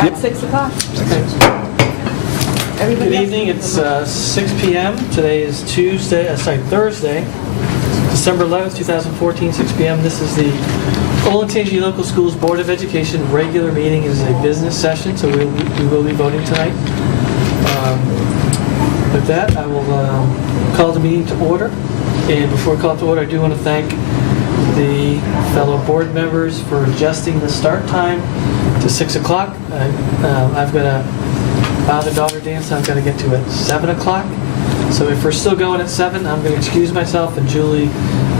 At 6 o'clock. Good evening, it's 6 p.m. Today is Thursday, December 11th, 2014, 6 p.m. This is the Olentangy Local Schools Board of Education regular meeting. It is a business session, so we will be voting tonight. With that, I will call the meeting to order. And before I call it to order, I do want to thank the fellow board members for adjusting the start time to 6 o'clock. I've got a father-daughter dance I've got to get to at 7 o'clock. So if we're still going at 7, I'm going to excuse myself and Julie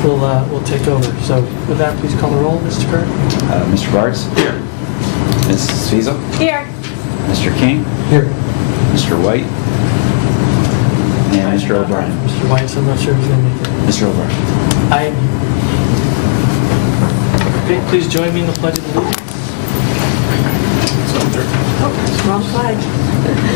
will take over. So with that, please call the roll, Mr. Kerr. Mr. Bartz? Here. Mrs. Fiesel? Here. Mr. King? Here. Mr. White? And Mr. O'Brien? Mr. White, I'm not sure who's going to make it. Mr. O'Brien? I am. Okay, please join me in the Pledge of Allegiance. Wrong flag.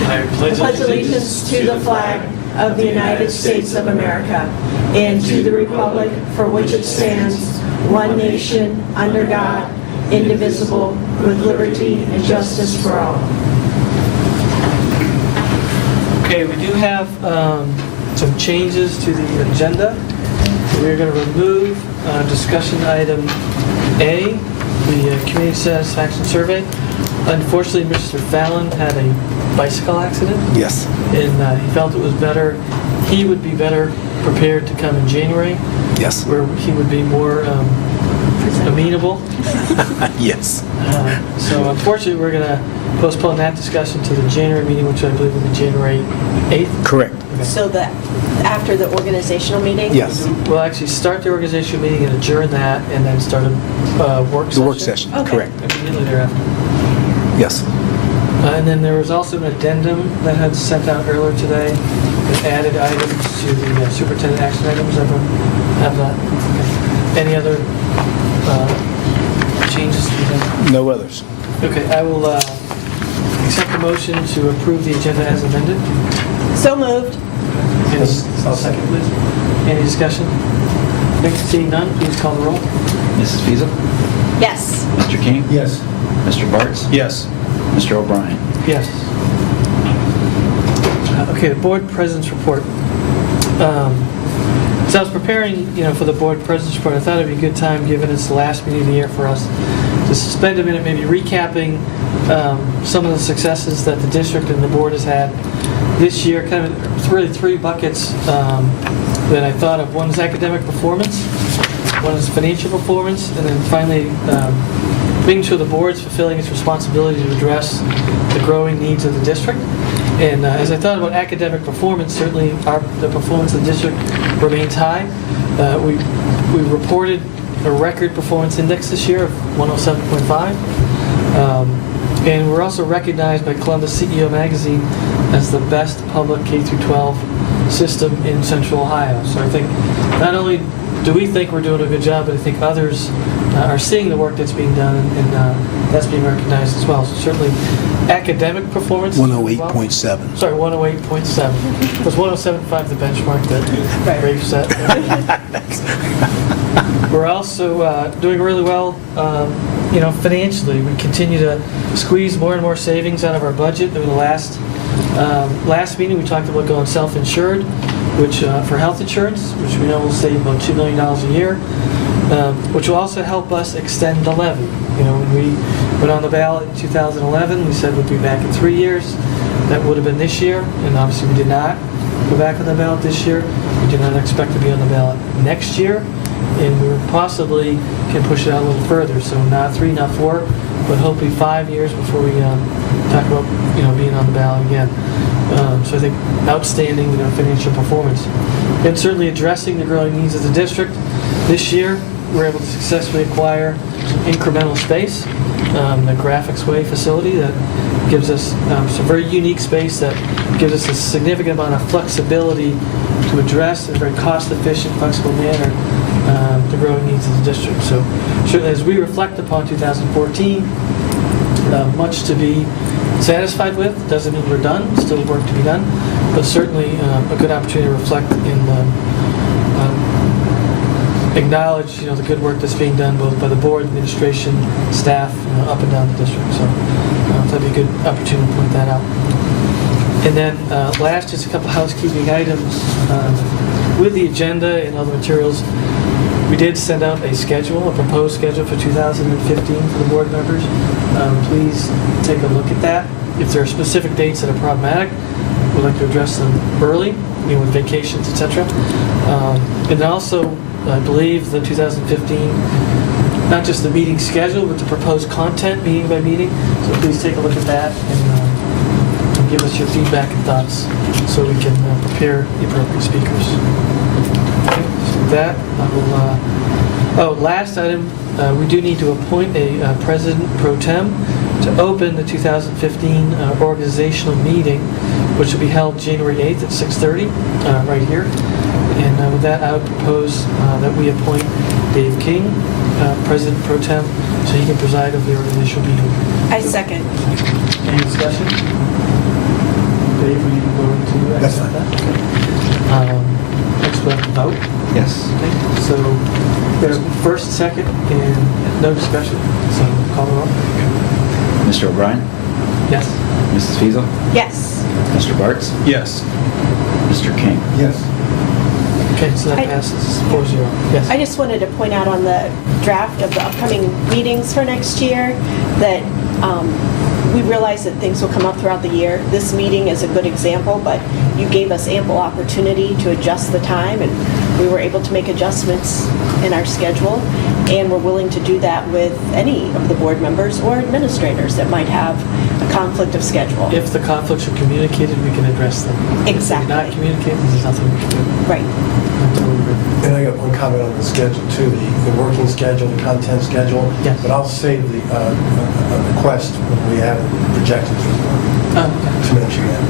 I I pledge allegiance to the flag of the United States of America and to the republic for which it stands, one nation, under God, indivisible, with liberty and justice for all. Okay, we do have some changes to the agenda. We're going to remove discussion item A, the community satisfaction survey. Unfortunately, Mr. Fallon had a bicycle accident. Yes. And he felt it was better, he would be better prepared to come in January, Yes. where he would be more amenable. Yes. So unfortunately, we're going to postpone that discussion to the January meeting, which I believe will be January 8th. Correct. Okay. So that after the organizational meeting? Yes. We'll actually start the organizational meeting and adjourn that, and then start a work session. The work session. Okay. Correct. Immediately thereafter. Yes. And then there was also an addendum that had sent out earlier today that added items to the superintendent action items. Everyone have that? Okay. Any other changes to the agenda? No others. Okay, I will accept the motion to approve the agenda as amended. So moved. I'll second, please. Any discussion? Seeing none, please call the roll. Mrs. Fiesel? Yes. Mr. King? Yes. Mr. Bartz? Yes. Mr. O'Brien? Yes. Okay, the board president's report. So I was preparing, for the board president's report. I thought it'd be a good time, given it's the last meeting of the year, for us to spend a minute maybe recapping some of the successes that the district and the board has had this year. Kind of really three buckets that I thought of. One is academic performance, one is financial performance, and then finally making sure the board's fulfilling its responsibility to address the growing needs of the district. And as I thought about academic performance, certainly the performance of the district remains high. We reported a record performance index this year of 107.5. And we're also recognized by Columbus CEO Magazine as the best public K-12 system in Central Ohio. So I think not only do we think we're doing a good job, but I think others are seeing the work that's being done, and that's being recognized as well. So certainly academic performance. 108.7. Sorry, 108.7. Was 107.5 the benchmark that Rafe set? We're also doing really well, financially. We continue to squeeze more and more savings out of our budget. Over the last meeting, we talked about going self-insured, which for health insurance, which we know will save about $2 million a year, which will also help us extend the levy. When we went on the ballot in 2011, we said we'd be back in 3 years. That would have been this year, and obviously we did not go back on the ballot this year. We do not expect to be on the ballot next year, and we possibly can push it out a little further. So not 3, not 4, but hopefully 5 years before we talk about being on the ballot again. So I think outstanding financial performance. And certainly addressing the growing needs of the district. This year, we were able to successfully acquire some incremental space, the Graphics Way facility that gives us some very unique space that gives us a significant amount of flexibility to address in a very cost-efficient, flexible manner the growing needs of the district. So certainly as we reflect upon 2014, much to be satisfied with. Doesn't mean we're done, still work to be done, but certainly a good opportunity to reflect and acknowledge the good work that's being done both by the board, administration, staff, up and down the district. So that'd be a good opportunity to point that out. And then last, just a couple housekeeping items. With the agenda and other materials, we did send out a schedule, a proposed schedule for 2015 for the board members. Please take a look at that. If there are specific dates that are problematic, we'd like to address them early, with vacations, etc. And then also, I believe the 2015, not just the meeting schedule, but the proposed content meeting by meeting. So please take a look at that and give us your feedback and thoughts so we can prepare the appropriate speakers. Okay, so with that, I will, last item, we do need to appoint a president pro tem to open the 2015 organizational meeting, which will be held January 8th at 6:30, right here. And with that, I would propose that we appoint Dave King, president pro tem, so he can preside over the organizational meeting. I second. Any discussion? Dave, were you going to That's accept fine. that? Okay. Next, we'll have to vote. Yes. Okay, so there's first, second, and no discussion. So call the roll. Mr. O'Brien? Yes. Mrs. Fiesel, Yes. Mr. Bartz? Yes. Mr. King? Yes. Okay, so that I- passes 4-0. Yes. I just wanted to point out on the draft of the upcoming meetings for next year that we realize that things will come up throughout the year. This meeting is a good example, but you gave us ample opportunity to adjust the time, and we were able to make adjustments in our schedule, and we're willing to do that with any of the board members or administrators that might have a conflict of schedule. If the conflicts are communicated, we can address them. Exactly. If they're not communicated, there's nothing we can do. Right. Until we agree. And I got one comment on the schedule too, the working schedule, the content schedule. Yes. But I'll save the request when we have projected Oh, okay. to mention that.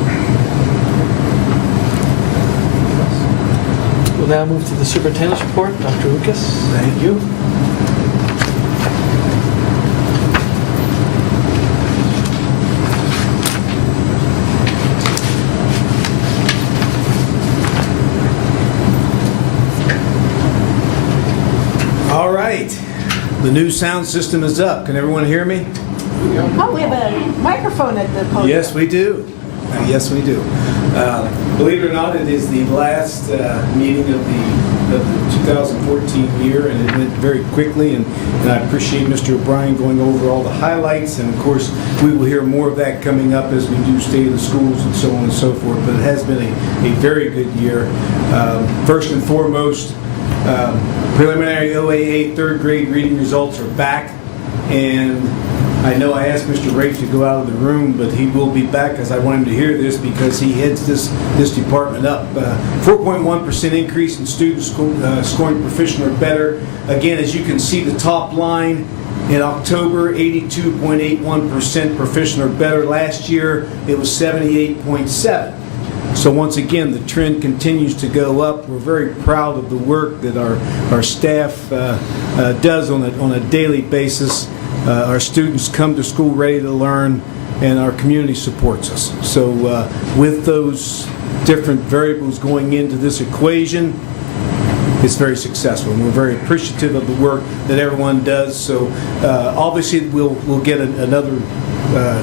We'll now move to the superintendent's report. Dr. Lucas. Thank you. All right. The new sound system is up. Can everyone hear me? Oh, we have a microphone at the podium. Yes, we do. Yes, we do. Believe it or not, it is the last meeting of the 2014 year, and it went very quickly, and I appreciate Mr. O'Brien going over all the highlights, and of course, we will hear more of that coming up as we do State of the Schools and so on and so forth, but it has been a very good year. First and foremost, preliminary OAA third grade reading results are back, and I know I asked Mr. Rafe to go out of the room, but he will be back because I want him to hear this because he heads this department up. 4.1% increase in students scoring proficient or better. Again, as you can see, the top line in October, 82.81% proficient or better. Last year, it was 78.7%. So once again, the trend continues to go up. We're very proud of the work that our staff does on a daily basis. Our students come to school ready to learn, and our community supports us. So with those different variables going into this equation, it's very successful, and we're very appreciative of the work that everyone does. So obviously we'll get another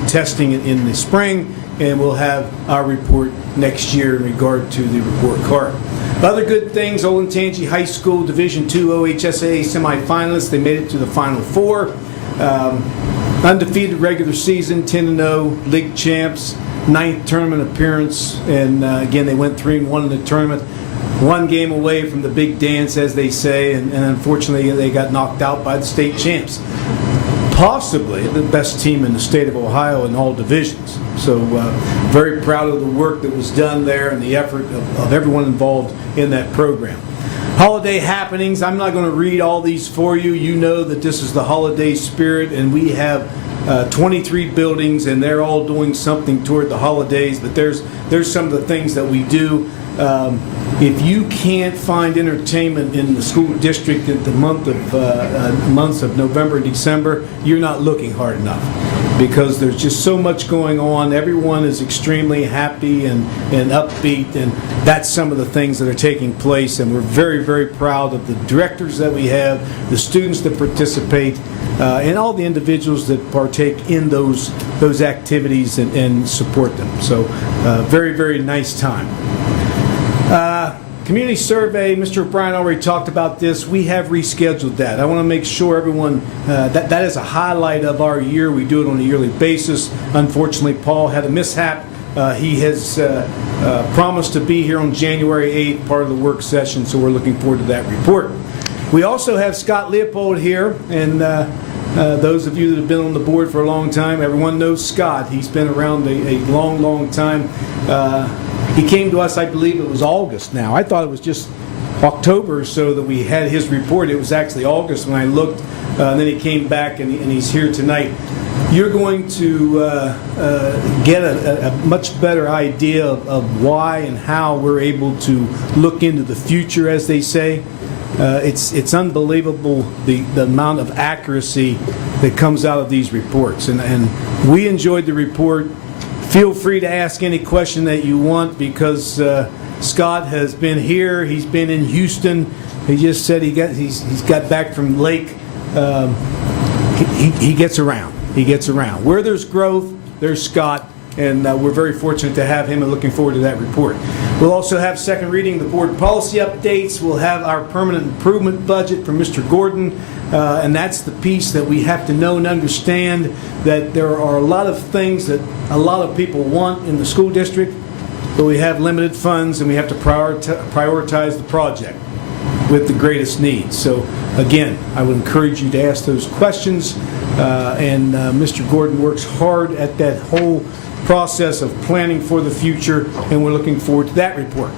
testing in the spring, and we'll have our report next year in regard to the report card. Other good things, Olentangy High School Division II OHSAA semifinalists, they made it to the Final Four. Undefeated regular season, 10-0, league champs, 9th tournament appearance, and again, they went 3-1 in the tournament. One game away from the big dance, as they say, and unfortunately, they got knocked out by the state champs. Possibly the best team in the state of Ohio in all divisions. So very proud of the work that was done there and the effort of everyone involved in that program. Holiday happenings, I'm not going to read all these for you. You know that this is the holiday spirit, and we have 23 buildings, and they're all doing something toward the holidays, but there's some of the things that we do. If you can't find entertainment in the school district in the months of November and December, you're not looking hard enough, because there's just so much going on. Everyone is extremely happy and upbeat, and that's some of the things that are taking place. And we're very, very proud of the directors that we have, the students that participate, and all the individuals that partake in those activities and support them. So very, very nice time. Community survey, Mr. O'Brien already talked about this. We have rescheduled that. I want to make sure everyone, that is a highlight of our year. We do it on a yearly basis. Unfortunately, Paul had a mishap. He has promised to be here on January 8th, part of the work session, so we're looking forward to that report. We also have Scott Leopold here, and those of you that have been on the board for a long time, everyone knows Scott. He's been around a long, long time. He came to us, I believe it was August now. I thought it was just October or so that we had his report. It was actually August when I looked, and then he came back, and he's here tonight. You're going to get a much better idea of why and how we're able to look into the future, as they say. It's unbelievable the amount of accuracy that comes out of these reports, and we enjoyed the report. Feel free to ask any question that you want, because Scott has been here. He's been in Houston. He just said he's got back from Lake. He gets around. He gets around. Where there's growth, there's Scott, and we're very fortunate to have him and looking forward to that report. We'll also have second reading of the board policy updates. We'll have our permanent improvement budget from Mr. Gordon, and that's the piece that we have to know and understand, that there are a lot of things that a lot of people want in the school district, but we have limited funds, and we have to prioritize the project with the greatest needs. So again, I would encourage you to ask those questions, and Mr. Gordon works hard at that whole process of planning for the future, and we're looking forward to that report.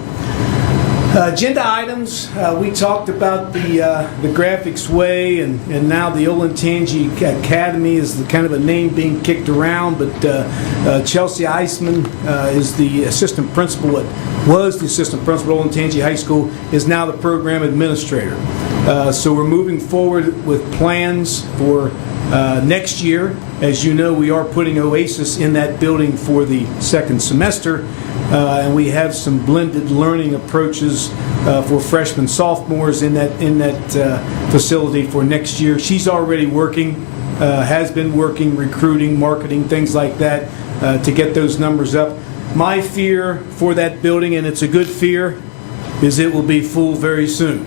Agenda items, we talked about the Graphics Way, and now the Olentangy Academy is the kind of a name being kicked around, but Chelsea Eisman is the assistant principal was the assistant principal at Olentangy High School, is now the program administrator. So we're moving forward with plans for next year. As you know, we are putting Oasis in that building for the second semester, and we have some blended learning approaches for freshmen, sophomores in that facility for next year. She's already working, has been working, recruiting, marketing, things like that, to get those numbers up. My fear for that building, and it's a good fear, is it will be full very soon.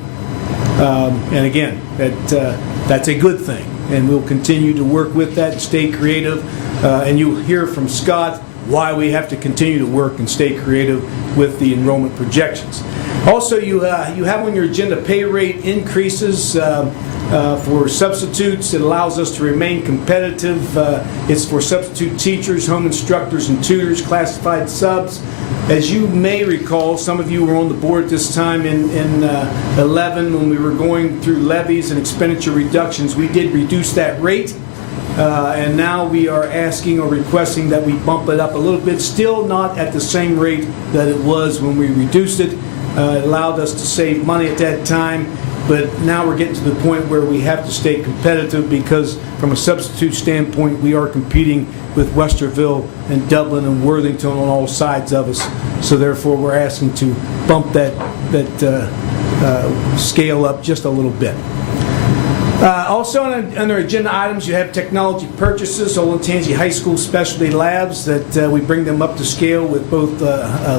And again, that's a good thing, and we'll continue to work with that and stay creative. And you'll hear from Scott why we have to continue to work and stay creative with the enrollment projections. Also, you have on your agenda pay rate increases for substitutes. It allows us to remain competitive. It's for substitute teachers, home instructors, and tutors, classified subs. As you may recall, some of you were on the board this time in 11 when we were going through levies and expenditure reductions. We did reduce that rate. And now we are asking or requesting that we bump it up a little bit, still not at the same rate that it was when we reduced it. It allowed us to save money at that time, but now we're getting to the point where we have to stay competitive, because from a substitute standpoint, we are competing with Westerville and Dublin and Worthington on all sides of us. So therefore, we're asking to bump that scale up just a little bit. Also under agenda items, you have technology purchases, Olentangy High School specialty labs, that we bring them up to scale with both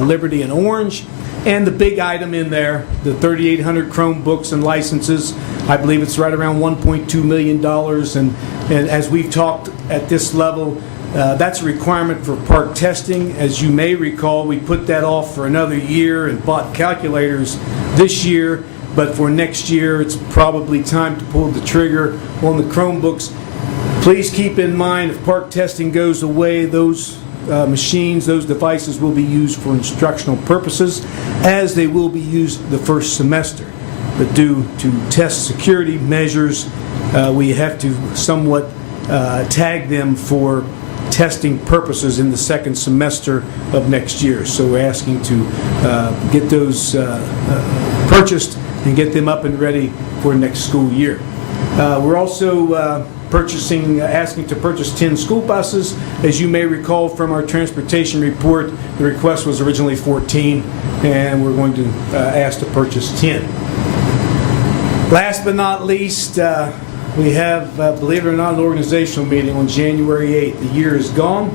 Liberty and Orange. And the big item in there, the 3,800 Chromebooks and licenses. I believe it's right around $1.2 million. And as we've talked at this level, that's a requirement for park testing. As you may recall, we put that off for another year and bought calculators this year. But for next year, it's probably time to pull the trigger on the Chromebooks. Please keep in mind, if park testing goes away, those machines, those devices will be used for instructional purposes, as they will be used the first semester. But due to test security measures, we have to somewhat tag them for testing purposes in the second semester of next year. So we're asking to get those purchased and get them up and ready for next school year. We're also asking to purchase 10 school buses. As you may recall from our transportation report, the request was originally 14, and we're going to ask to purchase 10. Last but not least, we have, believe it or not, an organizational meeting on January 8th. The year is gone,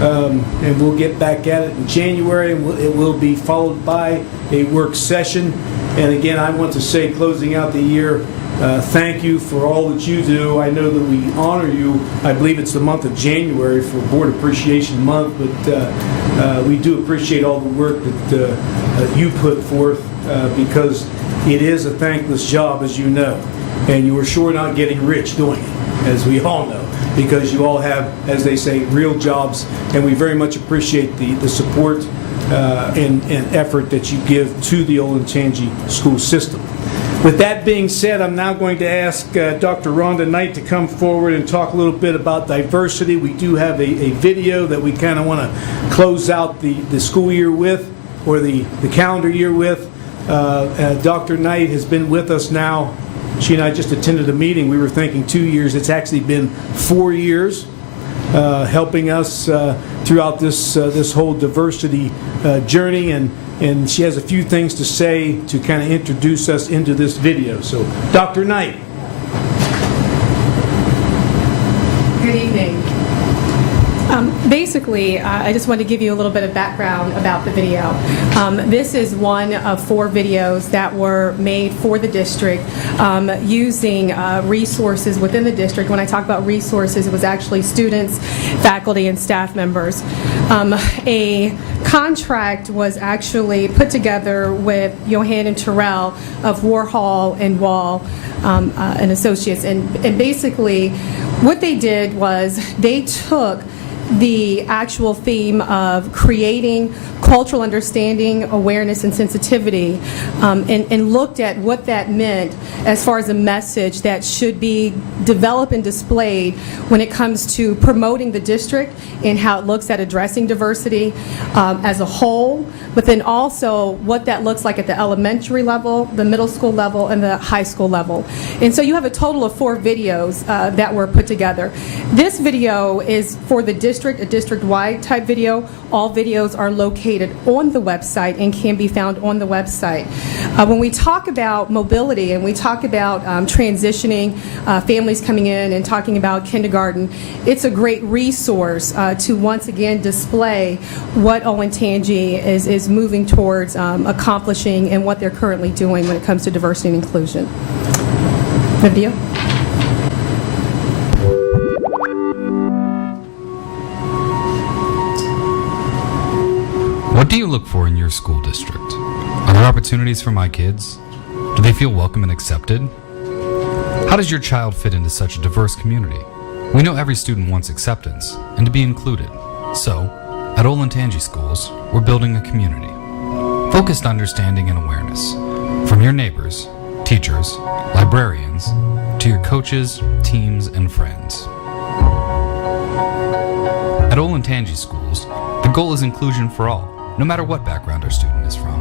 and we'll get back at it in January, and it will be followed by a work session. And again, I want to say, closing out the year, thank you for all that you do. I know that we honor you. I believe it's the month of January for Board Appreciation Month, but we do appreciate all the work that you put forth because it is a thankless job, as you know, and you are sure not getting rich doing it, as we all know, because you all have, as they say, real jobs, and we very much appreciate the support and effort that you give to the Olentangy school system. With that being said, I'm now going to ask Dr. Rhonda Knight to come forward and talk a little bit about diversity. We do have a video that we kind of want to close out the school year with, or the calendar year with. Dr. Knight has been with us now. She and I just attended a meeting. We were thinking 2 years. It's actually been 4 years, helping us throughout this whole diversity journey, and she has a few things to say to kind of introduce us into this video. So, Dr. Knight. Good evening. Basically, I just want to give you a little bit of background about the video. This is one of 4 videos that were made for the district using resources within the district. When I talk about resources, it was actually students, faculty, and staff members. A contract was actually put together with Johan and Terrell of Warhol and Wall and Associates. And basically, what they did was they took the actual theme of creating cultural understanding, awareness, and sensitivity, and looked at what that meant as far as a message that should be developed and displayed when it comes to promoting the district and how it looks at addressing diversity as a whole, but then also what that looks like at the elementary level, the middle school level, and the high school level. And so you have a total of 4 videos that were put together. This video is for the district, a district-wide type video. All videos are located on the website and can be found on the website. When we talk about mobility and we talk about transitioning, families coming in and talking about kindergarten, it's a great resource to once again display what Olentangy is moving towards accomplishing and what they're currently doing when it comes to diversity and inclusion. Video. What do you look for in your school district? Are there opportunities for my kids? Do they feel welcome and accepted? How does your child fit into such a diverse community? We know every student wants acceptance and to be included. So, at Olentangy Schools, we're building a community. Focused understanding and awareness. From your neighbors, teachers, librarians, to your coaches, teams, and friends. At Olentangy Schools, the goal is inclusion for all, no matter what background our student is from.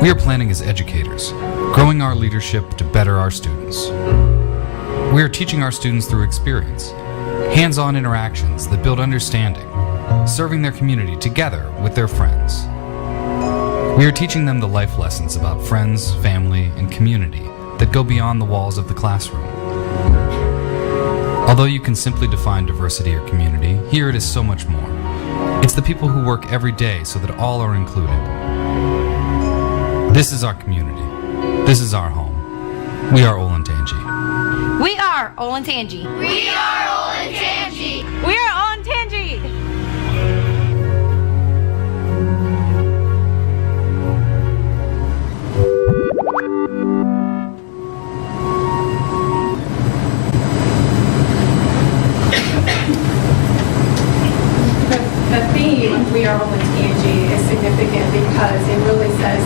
We are planning as educators, growing our leadership to better our students. We are teaching our students through experience, hands-on interactions that build understanding, serving their community together with their friends. We are teaching them the life lessons about friends, family, and community that go beyond the walls of the classroom. Although you can simply define diversity or community, here it is so much more. It's the people who work every day so that all are included. This is our community. This is our home. We are Olentangy. We are Olentangy. We are Olentangy. We are Olentangy. The theme, We Are Olentangy, is significant because it really says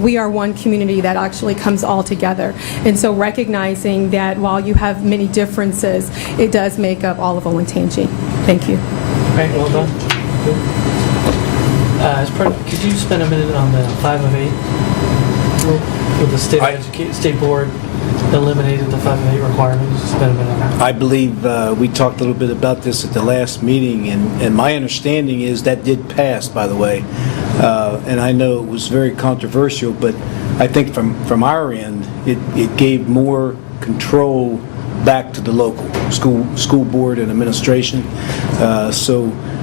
we are one community that actually comes all together. And so recognizing that while you have many differences, it does make up all of Olentangy. Thank you. Great, well done. Good. Could you spend a minute on the 5 of 8? With the state board eliminated the 5 of 8 requirements? Spend a minute on that. I believe we talked a little bit about this at the last meeting, and my understanding is that did pass, by the way. And I know it was very controversial, but I think from our end, it gave more control back to the local school board and administration.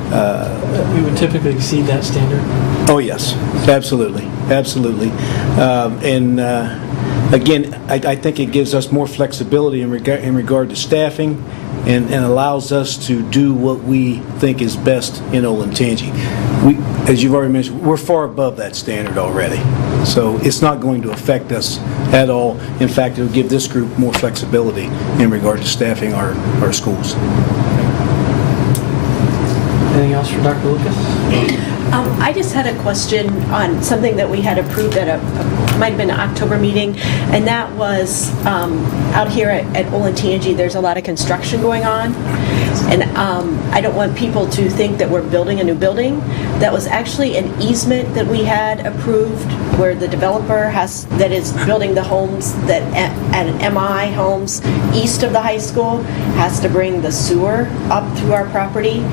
We would typically exceed that standard. Oh, yes, absolutely. Again, I think it gives us more flexibility in regard to staffing and allows us to do what we think is best in Olentangy. As you've already mentioned, we're far above that standard already. So it's not going to affect us at all. In fact, it'll give this group more flexibility in regard to staffing our schools. Anything else for Dr. Lucas? I just had a question on something that we had approved at might have been an October meeting, and that was out here at Olentangy, there's a lot of construction going on, and I don't want people to think that we're building a new building. That was actually an easement that we had approved where the developer that is building the homes that at MI homes east of the high school has to bring the sewer up through our property.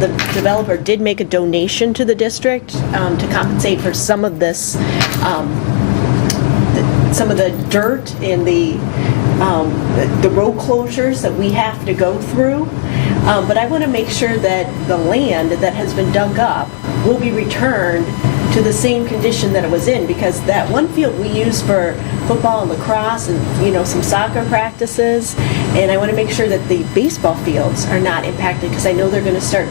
The developer did make a donation to the district to compensate for some of this, some of the dirt and the road closures that we have to go through. But I want to make sure that the land that has been dug up will be returned to the same condition that it was in, because that one field we use for football and lacrosse and some soccer practices, and I want to make sure that the baseball fields are not impacted, because I know they're going to start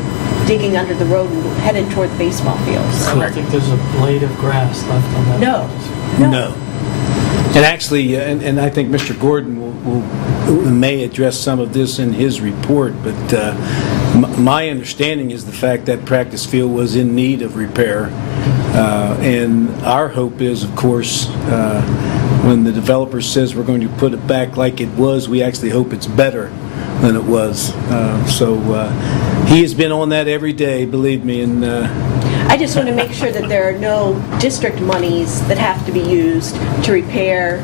digging under the road and headed toward the baseball fields. I don't think there's a blade of grass left on that. No. And actually, and I think Mr. Gordon may address some of this in his report, but my understanding is the fact that practice field was in need of repair. And our hope is, of course, when the developer says we're going to put it back like it was, we actually hope it's better than it was. So he has been on that every day, believe me. And I just want to make sure that there are no district monies that have to be used to repair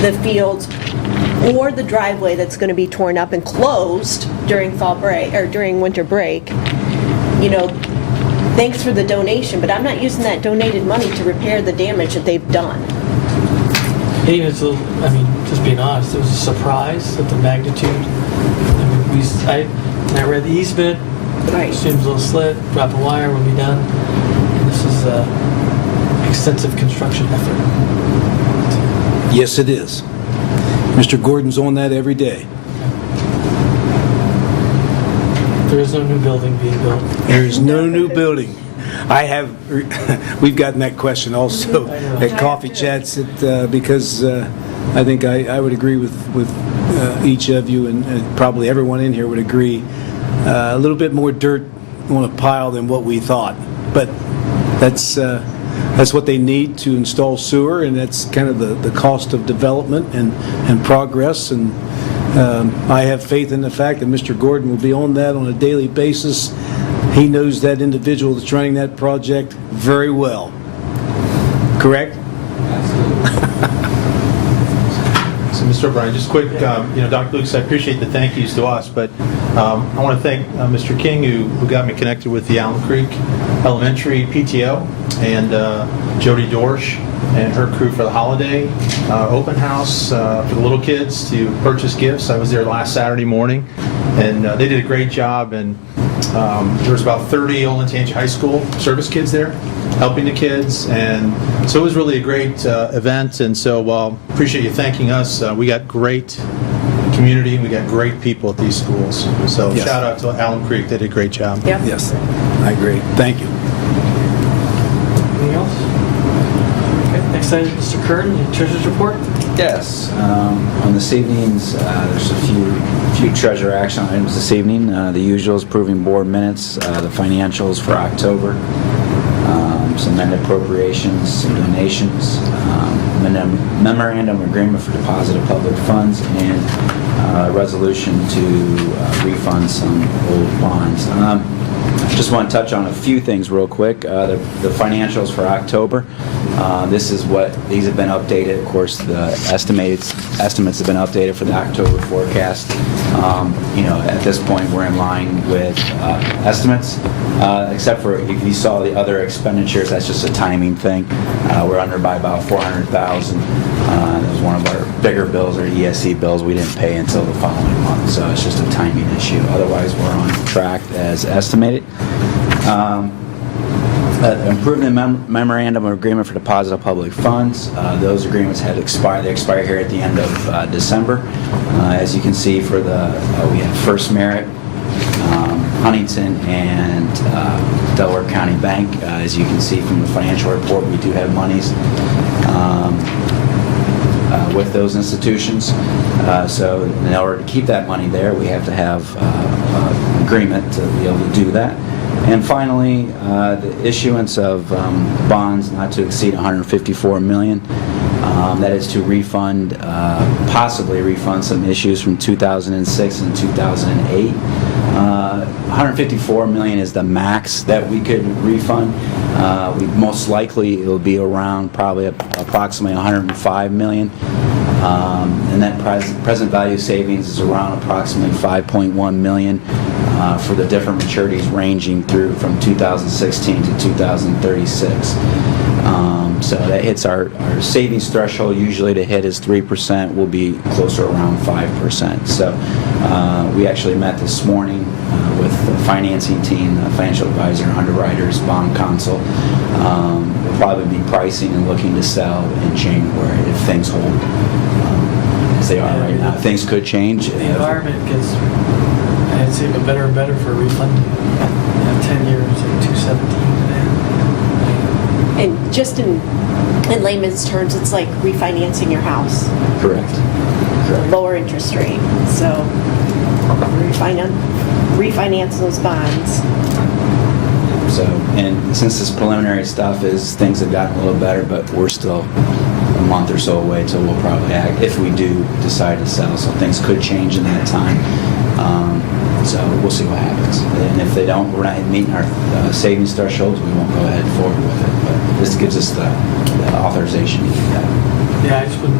the fields or the driveway that's going to be torn up and closed during fall break or during winter break. Thanks for the donation, but I'm not using that donated money to repair the damage that they've done. Even it's just being honest, it was a surprise at the magnitude. When I read the easement, Right. assumed a little slit, drop a wire, we'll be done. And this is an extensive construction effort. yes, it is. Mr. Gordon's on that every day. There is no new building being built. There is no new building. We've gotten that question also at coffee chats because I think I would agree with each of you, and probably everyone in here would agree, a little bit more dirt on a pile than what we thought. But that's what they need to install sewer, and that's kind of the cost of development and progress. And I have faith in the fact that Mr. Gordon will be on that on a daily basis. He knows that individual that's running that project very well. Correct? So, Mr. O'Brien, just quick, Dr. Lucas, I appreciate the thank yous to us, but I want to thank Mr. King, who got me connected with the Allen Creek Elementary PTO, and Jody Dorsch and her crew for the holiday open house for the little kids to purchase gifts. I was there last Saturday morning, and they did a great job, and there was about 30 Olentangy High School service kids there helping the kids, and so it was really a great event. And so appreciate you thanking us. We got great community, we got great people at these schools, so Yes. Shout out to Allen Creek, they did a great job. Yeah. Yes, I agree. Thank you. Anything else? Okay, next item, Mr. Curtin, your treasurer's report. Yes. On this evening's, there's a few treasure action items this evening. The usual is approving board minutes, the financials for October. some amended appropriations, some donations, memorandum of agreement for deposit of public funds, and resolution to refund some old bonds. Just want to touch on a few things real quick. The financials for October. These have been updated. Of course, the estimates have been updated for the October forecast. At this point, we're in line with estimates, except for if you saw the other expenditures, that's just a timing thing. We're under by about $400,000. That was one of our bigger bills, our ESE bills. We didn't pay until the following month, so it's just a timing issue. Otherwise, we're on track as estimated. Improvement memorandum of agreement for deposit of public funds. Those agreements had expired. They expire here at the end of December. As you can see, we have First Merit, Huntington, and Delaware County Bank. As you can see from the financial report, we do have monies with those institutions. So in order to keep that money there, we have to have an agreement to be able to do that. And finally, the issuance of bonds not to exceed $154 million. That is to possibly refund some issues from 2006 and 2008. $154 million is the max that we could refund. Most likely it will be around probably approximately $105 million. And that present value savings is around approximately $5.1 million for the different maturities ranging through from 2016 to 2036. So that hits our savings threshold. Usually to hit is 3%. We'll be closer around 5%. So we actually met this morning with the financing team, the financial advisor, underwriters, bond counsel. We'll probably be pricing and looking to sell in January if things hold as they are right now. Things could change. The environment gets, I'd say, better and better for refunding. 10 years at 217 today. And just in layman's terms, it's like refinancing your house. Correct. Lower interest rate. So refinance those bonds. So, and since this preliminary stuff things have gotten a little better, but we're still a month or so away till we'll probably act if we do decide to sell. So things could change in that time. So we'll see what happens. And if they don't, we're not meeting our savings thresholds, we won't go ahead forward with it. But this gives us the authorization to do that. Yeah, I just wouldn't.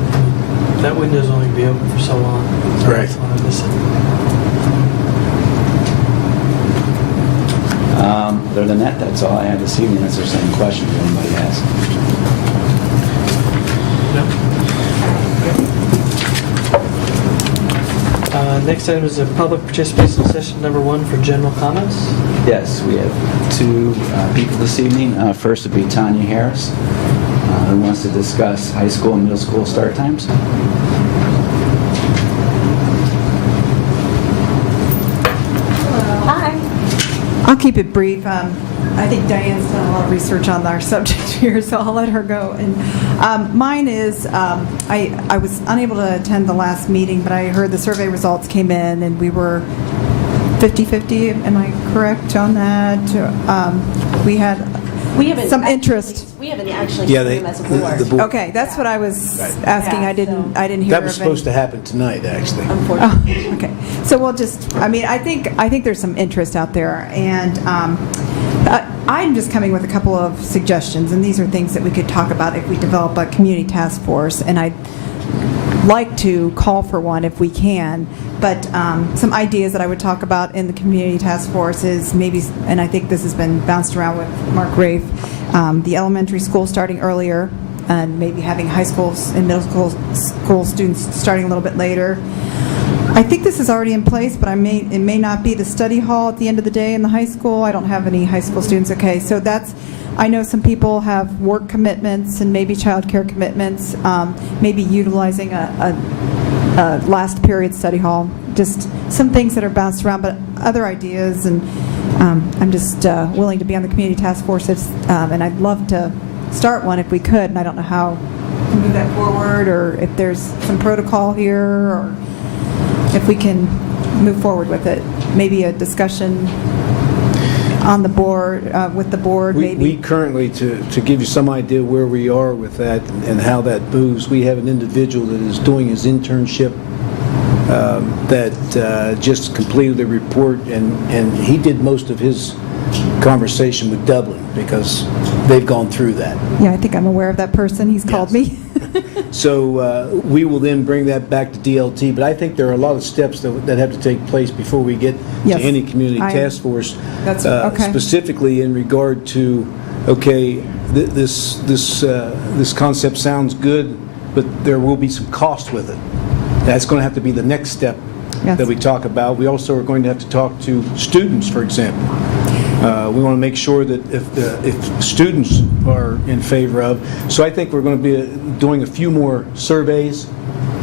That window's only be open for so long. Right. So I wanna miss it. Other than that, that's all I have this evening. Unless there's any questions anybody has. Next item is a public participation session number 1 for general comments. Yes, we have 2 people this evening. First would be Tanya Harris, who wants to discuss high school and middle school start times. Hi. I'll keep it brief. I think Diane's done a lot of research on our subject here, so I'll let her go. And mine is, I was unable to attend the last meeting, but I heard the survey results came in, and we were 50-50. Am I correct on that? We had some interest. We haven't actually Yeah, seen them as a board. Okay, that's what I was asking. Yeah, I didn't hear That was of any. supposed to happen tonight, actually. Unfortunately. Oh, okay. So we'll just, I think there's some interest out there, and I'm just coming with a couple of suggestions, and these are things that we could talk about if we develop a community task force, and I'd like to call for one if we can, but some ideas that I would talk about in the community task force is maybe, and I think this has been bounced around with Mark Rafe, the elementary school starting earlier, and maybe having high schools and middle school students starting a little bit later. I think this is already in place, but it may not be the study hall at the end of the day in the high school. I don't have any high school students. Okay, so I know some people have work commitments and maybe child care commitments, maybe utilizing a last period study hall, just some things that are bounced around, but other ideas, and I'm just willing to be on the community task force, and I'd love to start one if we could, and I don't know how to move that forward, or if there's some protocol here, or if we can move forward with it. Maybe a discussion. on the board, with the board, We maybe? currently, to give you some idea where we are with that and how that moves, we have an individual that is doing his internship that just completed the report, and he did most of his conversation with Dublin because they've gone through that. Yeah, I think I'm aware of that person. He's called me. So we will then bring that back to DLT, but I think there are a lot of steps that have to take place before we get Yes. to any community I- task force. That's- okay. Specifically in regard to, okay, this concept sounds good, but there will be some cost with it. That's going to have to be the next step Yes. that we talk about. We also are going to have to talk to students, for example. We want to make sure that if students are in favor of, so I think we're going to be doing a few more surveys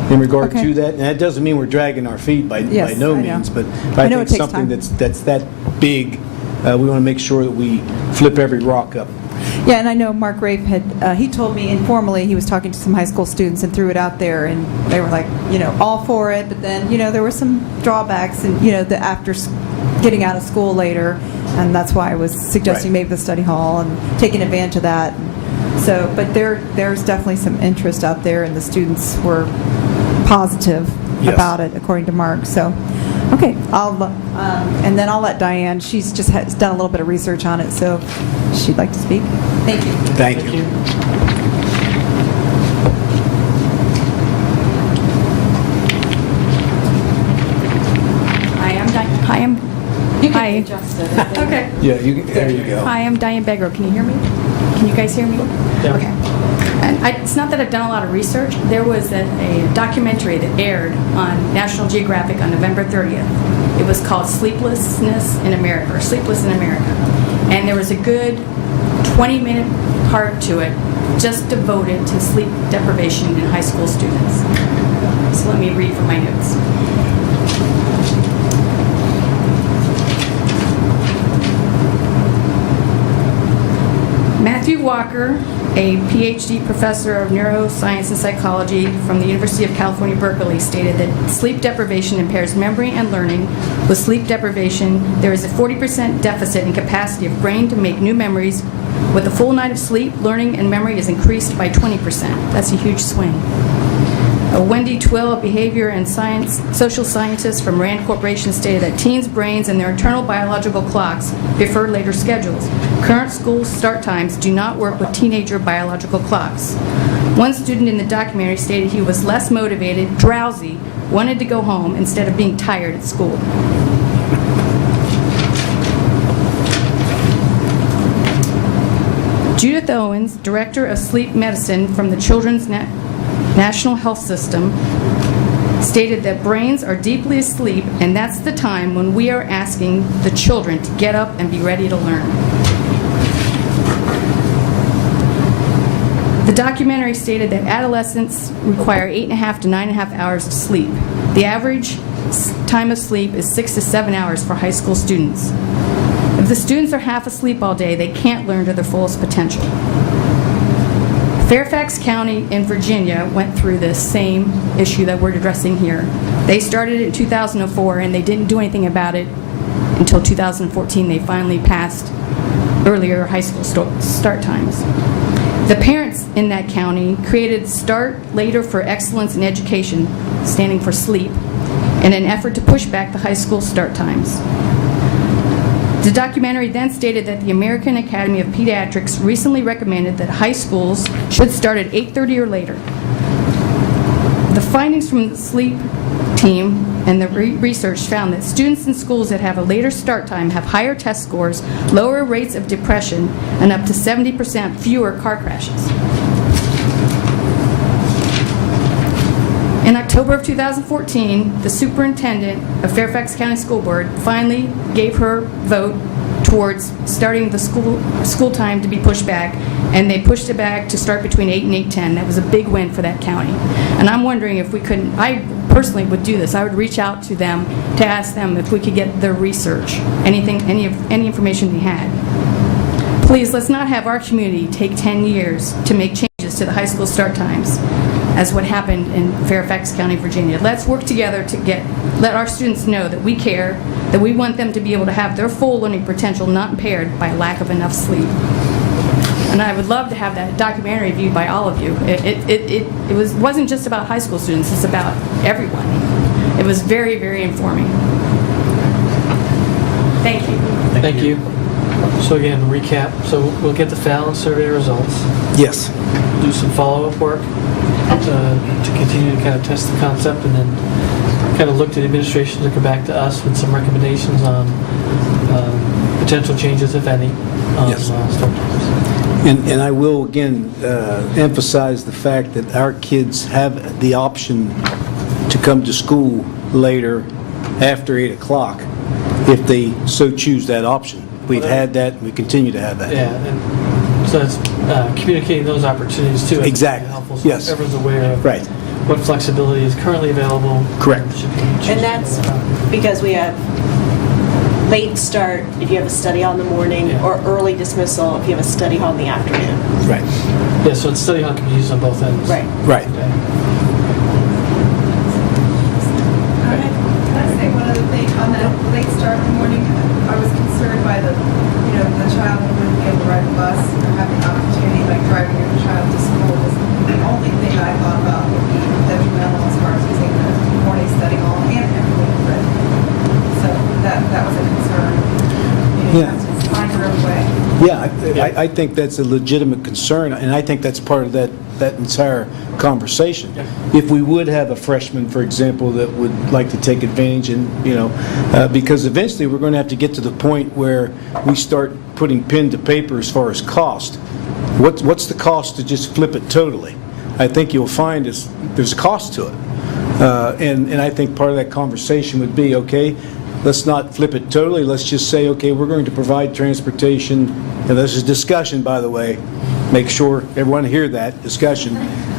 in regard Okay. to that. And that doesn't mean we're dragging our feet by Yes, no I know. means, but I I know think it takes something time. that's that big, we want to make sure that we flip every rock up. Yeah, and I know Mark Rafe had, he told me informally, he was talking to some high school students and threw it out there, and they were like, all for it, but then, there were some drawbacks, and, after getting out of school later, and that's why I was suggesting Right. maybe the study hall and taking advantage of that. So, but there's definitely some interest out there, and the students were positive Yes. about it, according to Mark. So, okay, and then I'll let Diane. She's just has done a little bit of research on it, so she'd like to speak. Thank you. Thank you. Hi. Okay. Yeah, there you go. Hi, I'm Diane Begro. Can you hear me? Can you guys hear me? Yeah. Okay. And it's not that I've done a lot of research. There was a documentary that aired on National Geographic on November 30th. It was called Sleeplessness in America, or Sleepless in America. And there was a good 20-minute part to it just devoted to sleep deprivation in high school students. So let me read from my notes. Matthew Walker, a PhD professor of neuroscience and psychology from the University of California, Berkeley, stated that sleep deprivation impairs memory and learning. With sleep deprivation, there is a 40% deficit in capacity of brain to make new memories. With a full night of sleep, learning and memory is increased by 20%. That's a huge swing. Wendy Twill, a behavior and social scientist from RAND Corporation, stated that teens' brains and their internal biological clocks prefer later schedules. Current school start times do not work with teenager biological clocks. One student in the documentary stated he was less motivated, drowsy, wanted to go home instead of being tired at school. Judith Owens, director of sleep medicine from the Children's National Health System, stated that brains are deeply asleep, and that's the time when we are asking the children to get up and be ready to learn. The documentary stated that adolescents require 8.5 to 9.5 hours of sleep. The average time of sleep is 6 to 7 hours for high school students. If the students are half asleep all day, they can't learn to their fullest potential. Fairfax County in Virginia went through this same issue that we're addressing here. They started in 2004, and they didn't do anything about it until 2014. They finally passed earlier high school start times. The parents in that county created Start Later for Excellence in Education, standing for SLEEP, in an effort to push back the high school start times. The documentary then stated that the American Academy of Pediatrics recently recommended that high schools should start at 8:30 or later. The findings from the sleep team and the research found that students in schools that have a later start time have higher test scores, lower rates of depression, and up to 70% fewer car crashes. In October of 2014, the superintendent of Fairfax County School Board finally gave her vote towards starting the school time to be pushed back, and they pushed it back to start between 8 and 8:10. That was a big win for that county. And I'm wondering if we couldn't, I personally would do this. I would reach out to them to ask them if we could get their research, any information they had. Please, let's not have our community take 10 years to make changes to the high school start times. as what happened in Fairfax County, Virginia. Let's work together to let our students know that we care, that we want them to be able to have their full learning potential not impaired by lack of enough sleep. And I would love to have that documentary viewed by all of you. It wasn't just about high school students, it's about everyone. It was very, very informing. Thank you. Thank you. So again, recap. So we'll get the Fallon survey results. Yes. Do some follow-up work to continue to kind of test the concept, and then kind of look to the administration to come back to us with some recommendations on potential changes, if any, on Yes. start times. And I will again emphasize the fact that our kids have the option to come to school later after 8 o'clock if they so choose that option. We've had that, and we continue to have that. Yeah, and so it's communicating those opportunities too. I think, Exactly. is helpful, so Yes. everyone's aware of Right. what flexibility is currently available. Correct. And that's because we have late start if you have a study hall in the morning, Yeah. or early dismissal if you have a study hall in the afternoon. Right. Yeah, so it's study hall can be used on both ends. Right. Right. Okay. Can I say one other thing? On that late start in the morning, I was concerned by the child who wouldn't be able to ride a bus or have an opportunity, like driving your child to school. Was the only thing I thought about would be detrimental as far as using the morning study hall and everything. But so that was a concern. You Yeah. have to find your own way. Yeah, I think that's a legitimate concern, and I think that's part of that entire conversation. If we would have a freshman, for example, that would like to take advantage, and because eventually we're going to have to get to the point where we start putting pen to paper as far as cost. What's the cost to just flip it totally? I think you'll find there's a cost to it, and I think part of that conversation would be, okay, let's not flip it totally. Let's just say, okay, we're going to provide transportation, and this is discussion, by the way. Make sure everyone hear that discussion.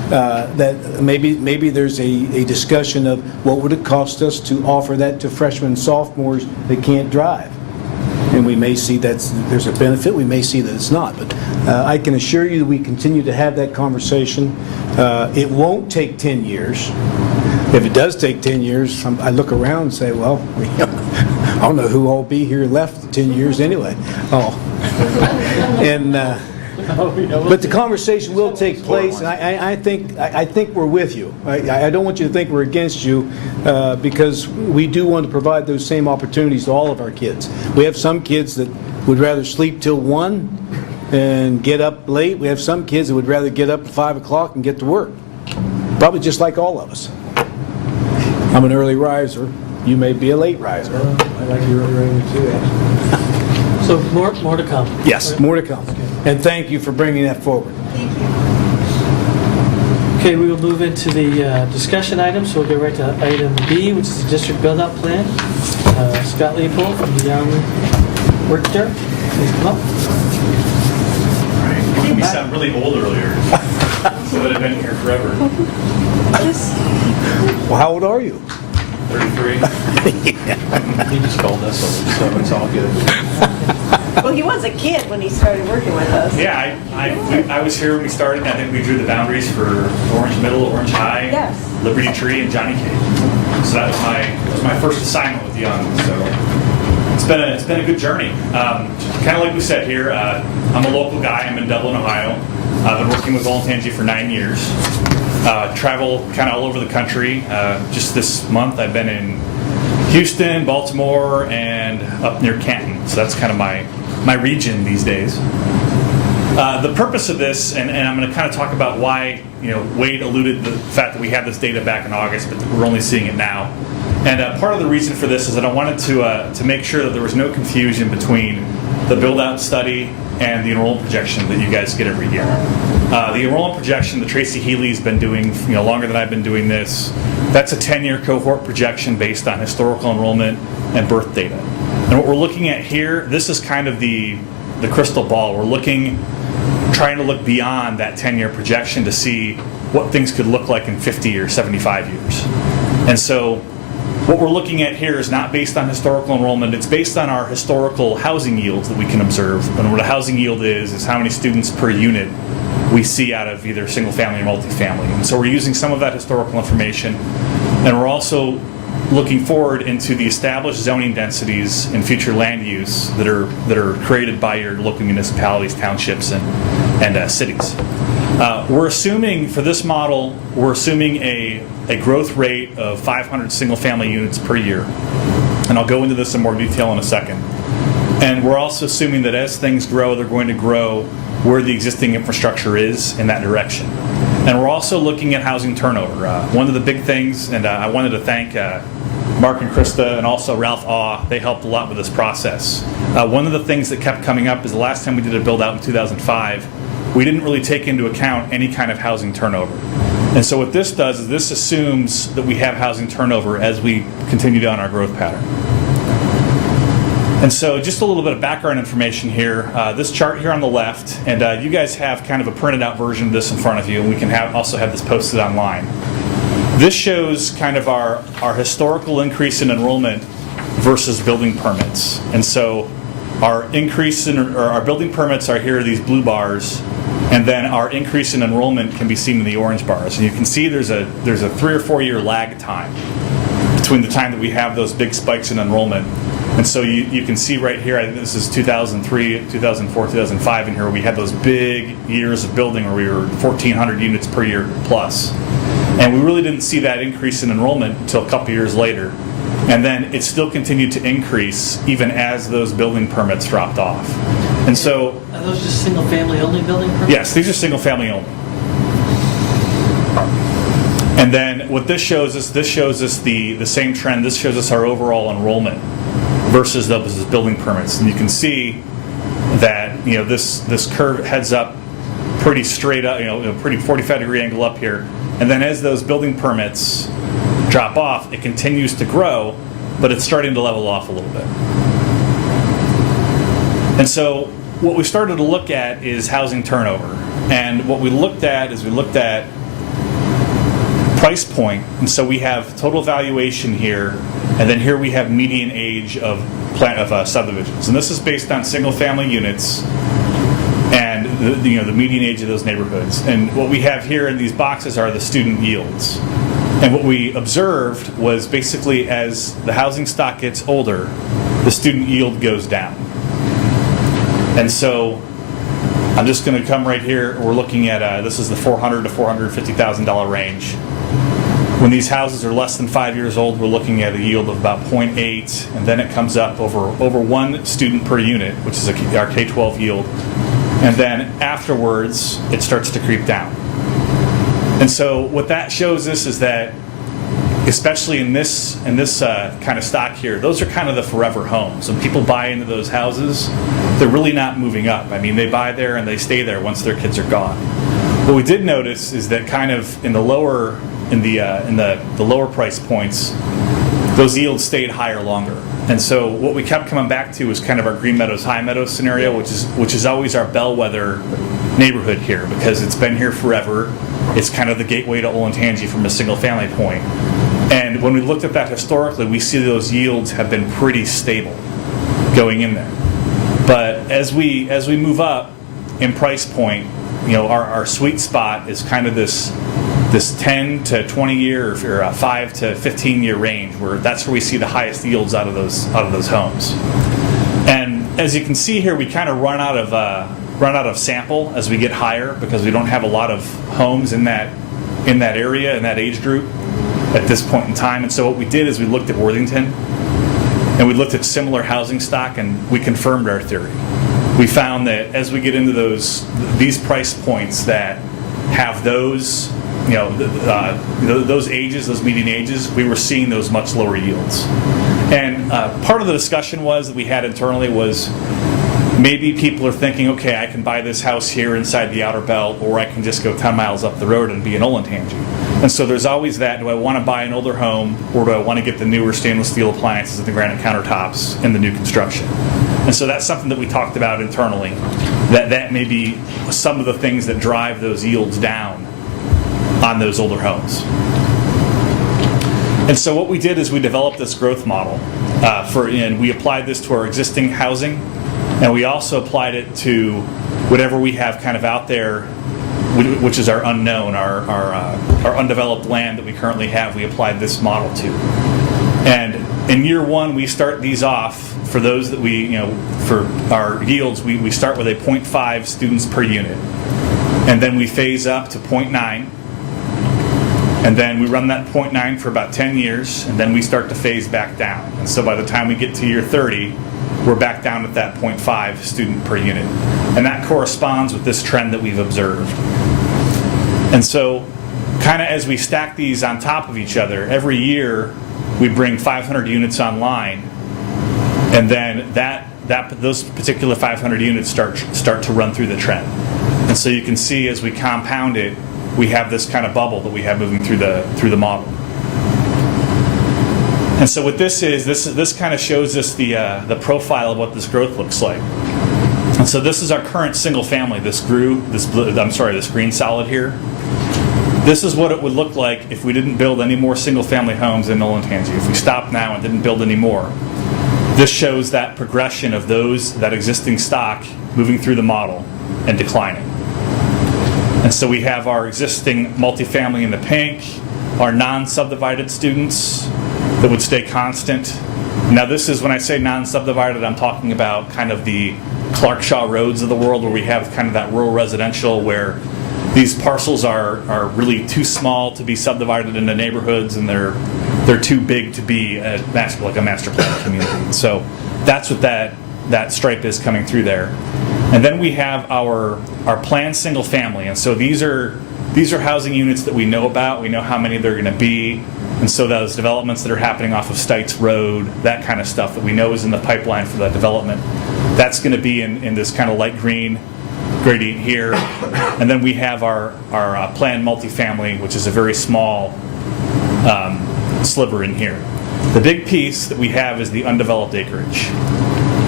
That maybe there's a discussion of what would it cost us to offer that to freshmen and sophomores that can't drive. And we may see there's a benefit. We may see that it's not. But I can assure you that we continue to have that conversation. It won't take 10 years. If it does take 10 years, I look around and say, well, I don't know who will be here left in 10 years anyway. But the conversation will take place, and I think we're with you. I don't want you to think we're against you, because we do want to provide those same opportunities to all of our kids. We have some kids that would rather sleep till 1 and get up late. We have some kids that would rather get up at 5 o'clock and get to work. Probably just like all of us. I'm an early riser. You may be a late riser. I like the early riser too, actually. So more to come. Yes, more to come. And thank you for bringing that forward. Thank you. Okay, we will move into the discussion items. So we'll go right to item B, which is the district build-out plan. Scott Leopold from the Young Worcester, please come up. You made me sound really old earlier. So that I've been here forever. Well, how old are you? 33. He just called us, so it's all good. Well, he was a kid when he started working with us. Yeah, I was here when we started. I think we drew the boundaries for Orange Middle, Orange High, Yes. Liberty Tree, and Johnny Cave. So that was my first assignment with Young. So it's been a good journey. Kind of like we said here, I'm a local guy. I'm in Dublin, Ohio. I've been working with Olentangy for 9 years. Travel kind of all over the country. Just this month, I've been in Houston, Baltimore, and up near Canton. So that's kind of my region these days. The purpose of this, and I'm going to kind of talk about why, Wade alluded to the fact that we had this data back in August, but we're only seeing it now. And part of the reason for this is that I wanted to make sure that there was no confusion between the build-out study and the enrollment projection that you guys get every year. The enrollment projection that Tracy Healy's been doing, longer than I've been doing this, that's a 10-year cohort projection based on historical enrollment and birth data. And what we're looking at here, this is kind of the crystal ball. We're trying to look beyond that 10-year projection to see what things could look like in 50 or 75 years. And so what we're looking at here is not based on historical enrollment. It's based on our historical housing yields that we can observe. And what a housing yield is how many students per unit we see out of either single family or multifamily. And so we're using some of that historical information, and we're also looking forward into the established zoning densities and future land use that are created by your local municipalities, townships, and cities. We're assuming for this model, we're assuming a growth rate of 500 single-family units per year, and I'll go into this in more detail in a second. And we're also assuming that as things grow, they're going to grow where the existing infrastructure is in that direction. And we're also looking at housing turnover. One of the big things, and I wanted to thank Mark and Krista and also Ralph Awe, they helped a lot with this process. One of the things that kept coming up is the last time we did a build out in 2005, we didn't really take into account any kind of housing turnover. And so what this does is this assumes that we have housing turnover as we continue down our growth pattern. And so just a little bit of background information here. This chart here on the left, and you guys have kind of a printed out version of this in front of you, and we can also have this posted online. This shows kind of our historical increase in enrollment versus building permits. And so our increase in, or our building permits are here, these blue bars, and then our increase in enrollment can be seen in the orange bars. And you can see there's a 3 or 4 year lag time between the time that we have those big spikes in enrollment. And so you can see right here, I think this is 2003, 2004, 2005 in here, where we had those big years of building where we were 1,400 units per year plus. And we really didn't see that increase in enrollment until a couple years later. And then it still continued to increase even as those building permits dropped off. And so... Are those just single-family only building permits? Yes, these are single-family only. And then what this shows us the same trend. This shows us our overall enrollment versus those building permits. And you can see that, you know, this curve heads up pretty straight up, pretty 45-degree angle up here. And then as those building permits drop off, it continues to grow, but it's starting to level off a little bit. And so what we started to look at is housing turnover. And what we looked at is price point. And so we have total valuation here, and then here we have median age of subdivisions. And this is based on single-family units and the median age of those neighborhoods. And what we have here in these boxes are the student yields. And what we observed was basically as the housing stock gets older, the student yield goes down. And so I'm just going to come right here. We're looking at this is the $400,000 to $450,000 range. When these houses are less than 5 years old, we're looking at a yield of about 0.8, and then it comes up over one student per unit, which is our K-12 yield. And then afterwards, it starts to creep down. And so what that shows us is that, especially in this kind of stock here, those are kind of the forever homes. When people buy into those houses, they're really not moving up. I mean, they buy there and they stay there once their kids are gone. What we did notice is that kind of in the lower price points, those yields stayed higher longer. And so what we kept coming back to was kind of our Green Meadows, High Meadows scenario, which is always our bellwether neighborhood here because it's been here forever. It's kind of the gateway to Olentangy from a single family point. And when we looked at that historically, we see those yields have been pretty stable going in there. But as we move up in price point, our sweet spot is kind of this 10 to 20 year or 5 to 15 year range where that's where we see the highest yields out of those homes. And as you can see here, we kind of run out of sample as we get higher because we don't have a lot of homes in that area, in that age group at this point in time. And so what we did is we looked at Worthington and we looked at similar housing stock and we confirmed our theory. We found that as we get into these price points that have those those ages, those median ages, we were seeing those much lower yields. And part of the discussion that we had internally was maybe people are thinking, okay, I can buy this house here inside the Outer Belt, or I can just go 10 miles up the road and be in Olentangy. And so there's always that, do I want to buy an older home, or do I want to get the newer stainless steel appliances and the granite countertops in the new construction? And so that's something that we talked about internally, that may be some of the things that drive those yields down on those older homes. And so what we did is we developed this growth model and we applied this to our existing housing, and we also applied it to whatever we have kind of out there which is our unknown, our undeveloped land that we currently have, we applied this model to. And in year one, we start these off, for those that for our yields, we start with a 0.5 students per unit. And then we phase up to 0.9. And then we run that 0.9 for about 10 years, and then we start to phase back down. And so by the time we get to year 30, we're back down at that 0.5 student per unit. And that corresponds with this trend that we've observed. And so kind of as we stack these on top of each other, every year we bring 500 units online, and then those particular 500 units start to run through the trend. And so you can see as we compound it, we have this kind of bubble that we have moving through the model. And so what this is, this kind of shows us the profile of what this growth looks like. And so this is our current single family, this green solid here. This is what it would look like if we didn't build any more single family homes in Olentangy. If we stopped now and didn't build any more. This shows that progression of that existing stock moving through the model and declining. And so we have our existing multifamily in the pink, our non-subdivided students that would stay constant. Now this is, when I say non-subdivided, I'm talking about kind of the Clark Shaw roads of the world, where we have kind of that rural residential where these parcels are really too small to be subdivided into neighborhoods, and they're too big to be like a master plan community. So that's what that stripe is coming through there. And then we have our planned single family, and so these are housing units that we know about. We know how many they're going to be, and so those developments that are happening off of Stites Road, that kind of stuff that we know is in the pipeline for that development, that's going to be in this kind of light green gradient here. And then we have our planned multifamily, which is a very small sliver in here. The big piece that we have is the undeveloped acreage.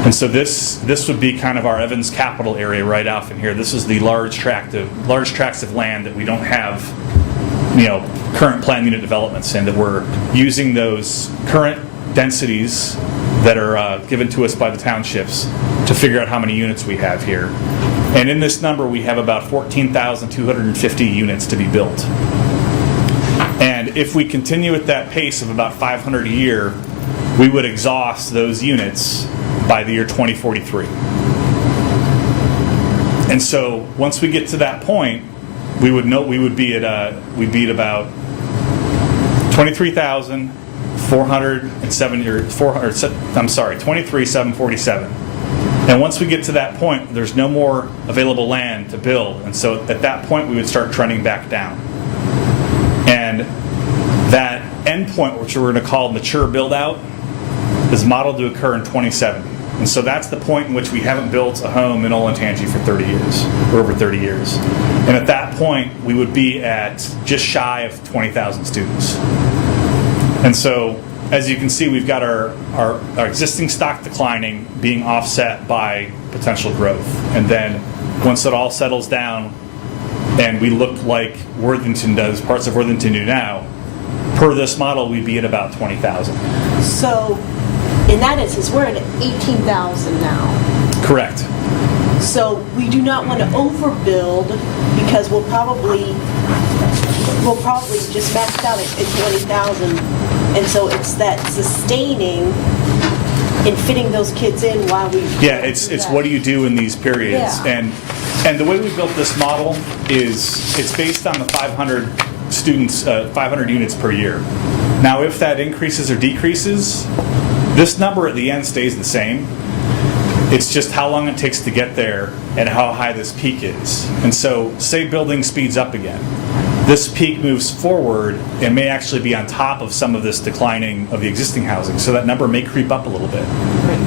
And so this would be kind of our Evans Capital area right off in here. This is the large tracts of land that we don't have, current plan unit developments in, that we're using those current densities that are given to us by the townships to figure out how many units we have here. And in this number, we have about 14,250 units to be built. And if we continue at that pace of about 500 a year, we would exhaust those units by the year 2043. And so once we get to that point, we'd be at about 23,747. And once we get to that point, there's no more available land to build. And so at that point, we would start trending back down. And that end point, which we're going to call mature build out, is modeled to occur in 2070. And so that's the point in which we haven't built a home in Olentangy for 30 years, or over 30 years. And at that point, we would be at just shy of 20,000 students. And so, as you can see, we've got our existing stock declining being offset by potential growth. And then once it all settles down and we look like Worthington does, parts of Worthington do now, per this model, we'd be at about 20,000. So, in that instance, we're at 18,000 now. Correct. So we do not want to overbuild, because we'll probably just max out at 20,000. And so it's that sustaining and fitting those kids in while we... Yeah, it's what do you do in these periods? Yeah. And the way we built this model is it's based on the 500 students, 500 units per year. Now, if that increases or decreases, this number at the end stays the same. It's just how long it takes to get there and how high this peak is. And so, say building speeds up again. This peak moves forward and may actually be on top of some of this declining of the existing housing. So that number may creep up a little bit.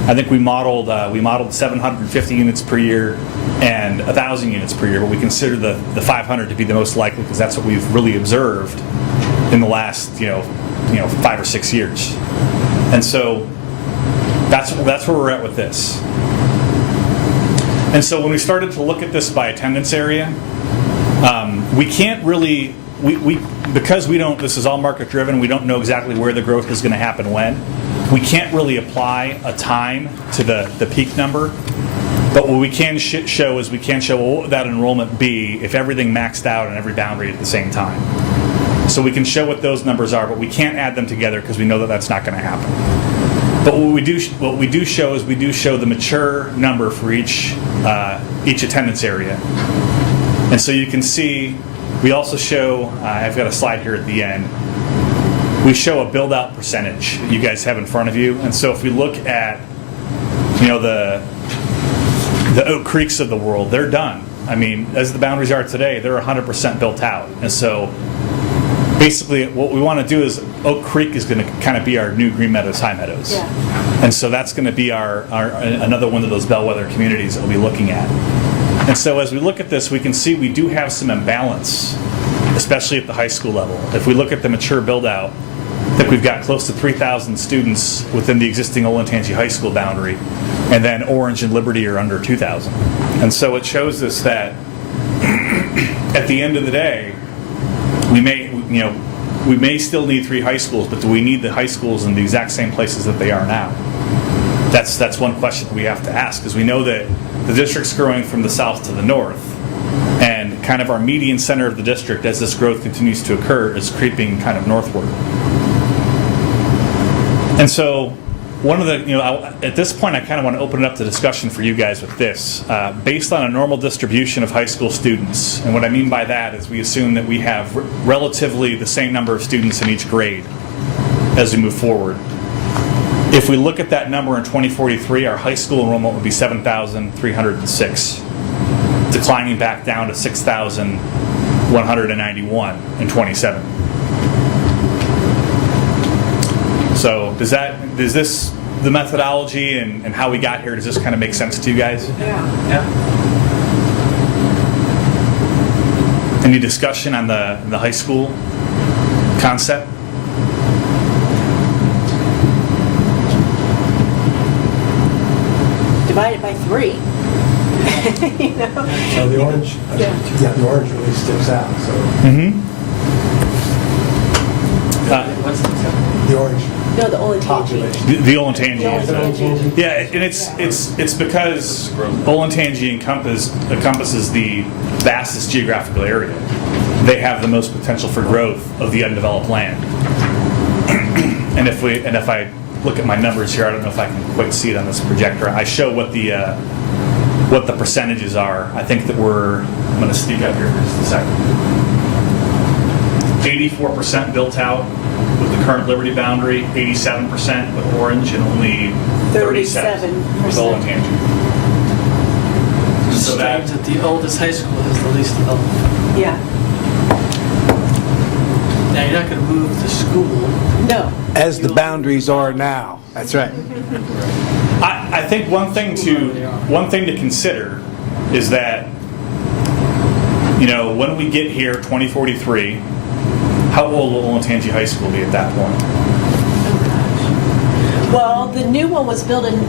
I think we modeled 750 units per year and 1,000 units per year, but we consider the 500 to be the most likely, because that's what we've really observed in the last 5 or 6 years. And so that's where we're at with this. And so when we started to look at this by attendance area, we can't really, because we don't, this is all market driven, we don't know exactly where the growth is going to happen when. We can't really apply a time to the peak number. But what we can show is we can show what would that enrollment be if everything maxed out on every boundary at the same time. So we can show what those numbers are, but we can't add them together because we know that that's not going to happen. But what we do show is we do show the mature number for each attendance area. And so you can see, we also show, I've got a slide here at the end, we show a build-out percentage that you guys have in front of you. And so if we look at, the Oak Creeks of the world, they're done. I mean, as the boundaries are today, they're 100% built out. And so basically what we want to do is Oak Creek is going to kind of be our new Green Meadows, High Meadows. Yeah. And so that's going to be our another one of those bellwether communities that we'll be looking at. And so as we look at this, we can see we do have some imbalance, especially at the high school level. If we look at the mature build-out, I think we've got close to 3,000 students within the existing Olentangy High School boundary, and then Orange and Liberty are under 2,000. And so it shows us that at the end of the day, we may still need 3 high schools, but do we need the high schools in the exact same places that they are now? That's one question that we have to ask, because we know that the district's growing from the south to the north, and kind of our median center of the district, as this growth continues to occur, is creeping kind of northward. And so one of the, at this point, I kind of want to open it up to discussion for you guys with this. Based on a normal distribution of high school students, and what I mean by that is we assume that we have relatively the same number of students in each grade as we move forward. If we look at that number in 2043, our high school enrollment would be 7,306, declining back down to 6,191 in 2070. So does this, the methodology and how we got here, does this kind of make sense to you guys? Yeah. Any discussion on the high school concept? Divided by 3. So the orange, the orange really sticks out. So What's the the orange No, the Olentangy. population. The Olentangy. Olentangy. Yeah, and it's because Olentangy encompasses the vastest geographical area. They have the most potential for growth of the undeveloped land. And if I look at my numbers here, I don't know if I can quite see it on this projector. I show what the percentages are. I think that I'm going to speak up here for just a second. 84% built out with the current Liberty boundary, 87% with Orange, and only 37% with Olentangy. So that the oldest high school has the least development. Yeah. Now you're not going to move the school. No. As the boundaries are now. That's right. I think one thing to consider is that when we get here, 2043. How old will Olentangy High School be at that point? Well, the new one was built in,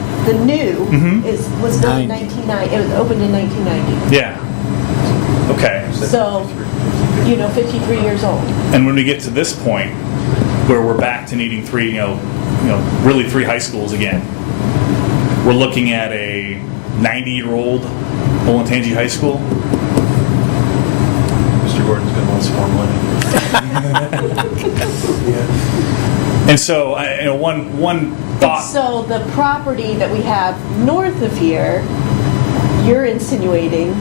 was built in 1990. It was opened in 1990. Yeah. Okay. So, 53 years old. And when we get to this point, where we're back to needing 3 high schools again, we're looking at a 90-year-old Olentangy High School. Mr. Gordon's going to want some more money. And so, one thought. So the property that we have north of here, you're insinuating,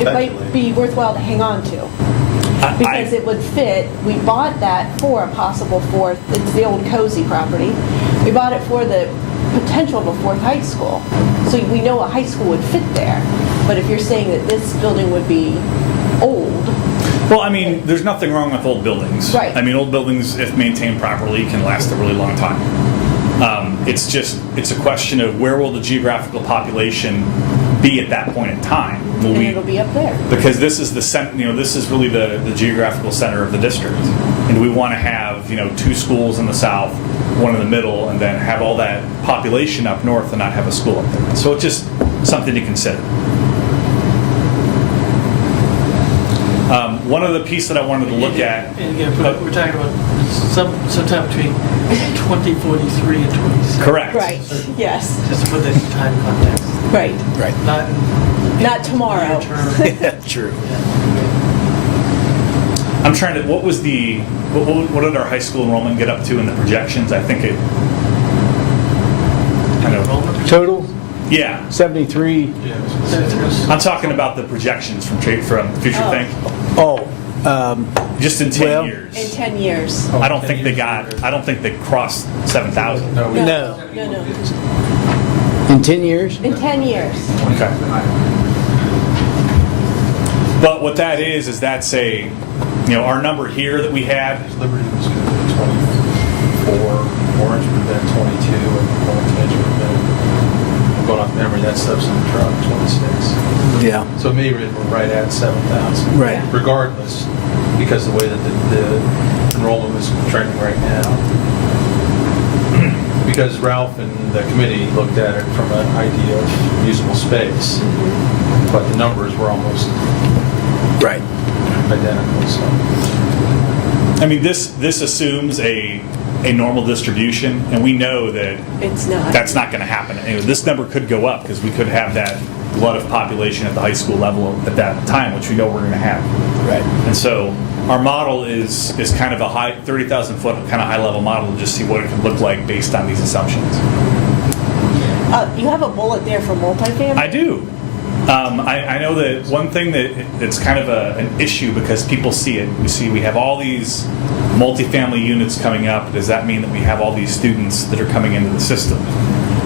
it might be worthwhile to hang on to. Because it would fit. We bought that for a possible 4th. It's the old Cozy property. We bought it for the potential of a 4th high school. So we know a high school would fit there. But if you're saying that this building would be old. Well, I mean, there's nothing wrong with old buildings. Right. I mean, old buildings, if maintained properly, can last a really long time. It's a question of where will the geographical population be at that point in time? It'll be up there. Because this is this is really the geographical center of the district, and we want to have 2 schools in the south, 1 in the middle, and then have all that population up north and not have a school up there. So it's just something to consider. One other piece that I wanted to look at. And again, we're talking about sometime between 2043 and 26. Correct. Right, yes, Just to put that in time context. right. Not Not tomorrow. True. I'm trying to. What was the? What did our high school enrollment get up to in the projections? I think it. Kind of. Total, Yeah. 73. I'm talking about the projections from Future Oh. Think. Oh, Just in 10 Well- years. In 10 years. I don't think they crossed 7,000. no. No. In 10 years? In 10 years. Okay. But what that is that's our number here that we had. Liberty was good at 24, Orange would have been 22, and Olentangy would have been, I'm going off memory, that stuff's in the truck, 26. Yeah. So maybe we're right at 7,000. Right. Regardless, because the way that the enrollment is trending right now. Because Ralph and the committee looked at it from an idea of usable space, but the numbers were almost Right. identical, so. I mean, this assumes a normal distribution, and we know that It's not. that's not going to happen. This number could go up because we could have that glut of population at the high school level at that time, which we know we're going to have. Right. And so our model is kind of a 30,000 foot kind of high level model to just see what it could look like based on these assumptions. You have a bullet there for multifamily? I do. I know that one thing it's kind of an issue because people see it. We have all these multifamily units coming up. Does that mean that we have all these students that are coming into the system?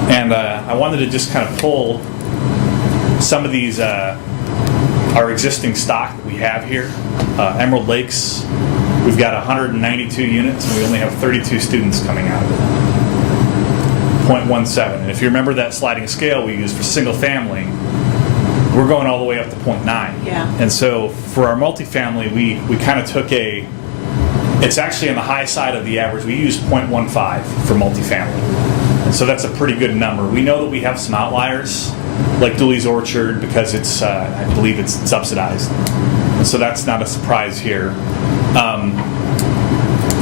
And I wanted to just kind of pull some of these our existing stock that we have here. Emerald Lakes, we've got 192 units, and we only have 32 students coming out of it. 0.17. And if you remember that sliding scale we use for single family, we're going all the way up to 0.9. Yeah. And so for our multifamily, we kind of took it's actually on the high side of the average. We use 0.15 for multifamily. And so that's a pretty good number. We know that we have some outliers, like Dooley's Orchard, because I believe it's subsidized. And so that's not a surprise here.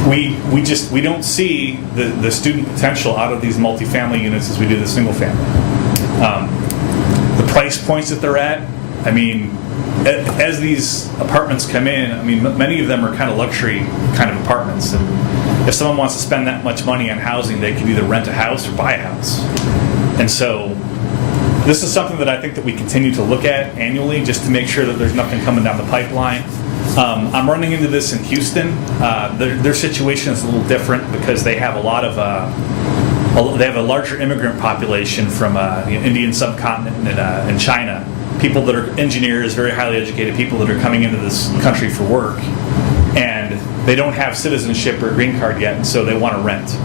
We don't see the student potential out of these multifamily units as we do the single family. The price points that they're at, I mean, as these apartments come in, I mean, many of them are kind of luxury kind of apartments. And if someone wants to spend that much money on housing, they can either rent a house or buy a house. And so this is something that I think that we continue to look at annually just to make sure that there's nothing coming down the pipeline. I'm running into this in Houston. Their situation is a little different because they have a lot of they have a larger immigrant population from the Indian subcontinent and China. People that are engineers, very highly educated people that are coming into this country for work, and they don't have citizenship or green card yet, and so they want to rent.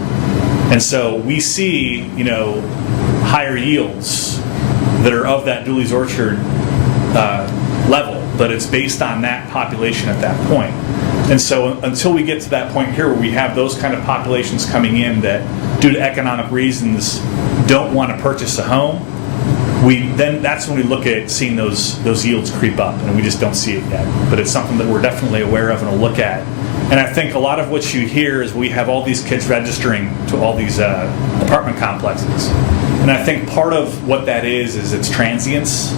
And so we see, higher yields that are of that Dooley's Orchard level, but it's based on that population at that point. And so until we get to that point here where we have those kind of populations coming in that, due to economic reasons, don't want to purchase a home, that's when we look at seeing those yields creep up, and we just don't see it yet. But it's something that we're definitely aware of and will look at. And I think a lot of what you hear is we have all these kids registering to all these apartment complexes. And I think part of what that is it's transience.